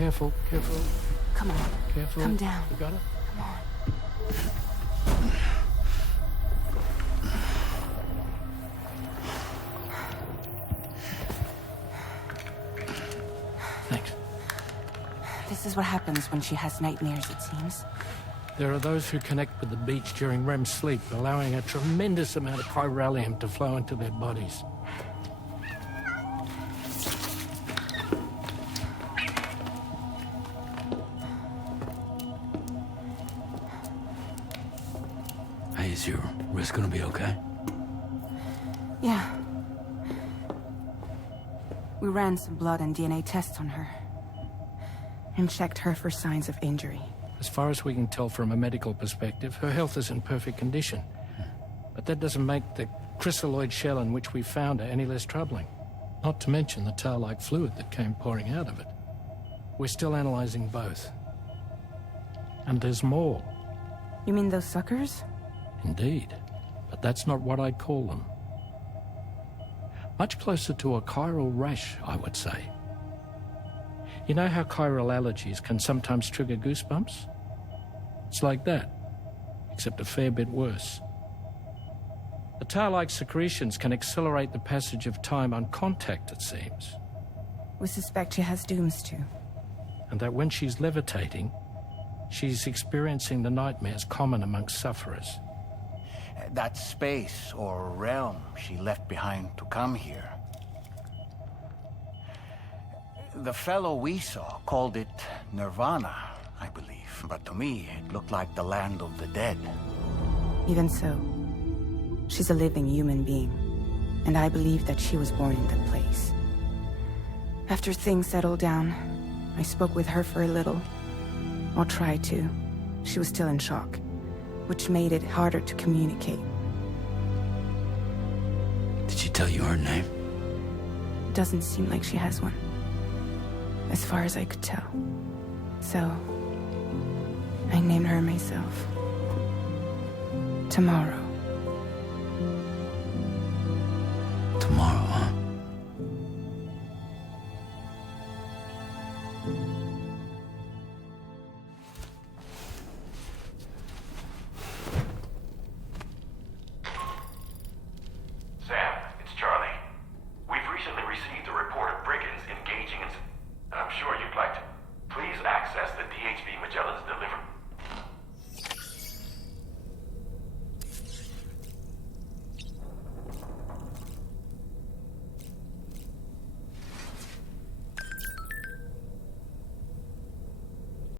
careful, careful. Come on. Careful. Come down. You got it? Come on. Thanks. This is what happens when she has nightmares, it seems. There are those who connect with the beach during REM sleep, allowing a tremendous amount of chiralium to flow into their bodies. Hey, is your wrist gonna be okay? Yeah. We ran some blood and DNA tests on her. And checked her for signs of injury. As far as we can tell from a medical perspective, her health is in perfect condition. But that doesn't make the crystalloid shell in which we found her any less troubling. Not to mention the tar-like fluid that came pouring out of it. We're still analyzing both. And there's more. You mean those suckers? Indeed. But that's not what I'd call them. Much closer to a chiral rash, I would say. You know how chiral allergies can sometimes trigger goosebumps? It's like that, except a fair bit worse. The tar-like secretions can accelerate the passage of time on contact, it seems. We suspect she has dooms too. And that when she's levitating, she's experiencing the nightmares common amongst sufferers. That space or realm she left behind to come here. The fellow we saw called it Nirvana, I believe. But to me, it looked like the land of the dead. Even so, she's a living human being. And I believe that she was born in that place. After things settled down, I spoke with her for a little. Or tried to. She was still in shock, which made it harder to communicate. Did she tell you her name? Doesn't seem like she has one. As far as I could tell. So, I named her myself. Tomorrow.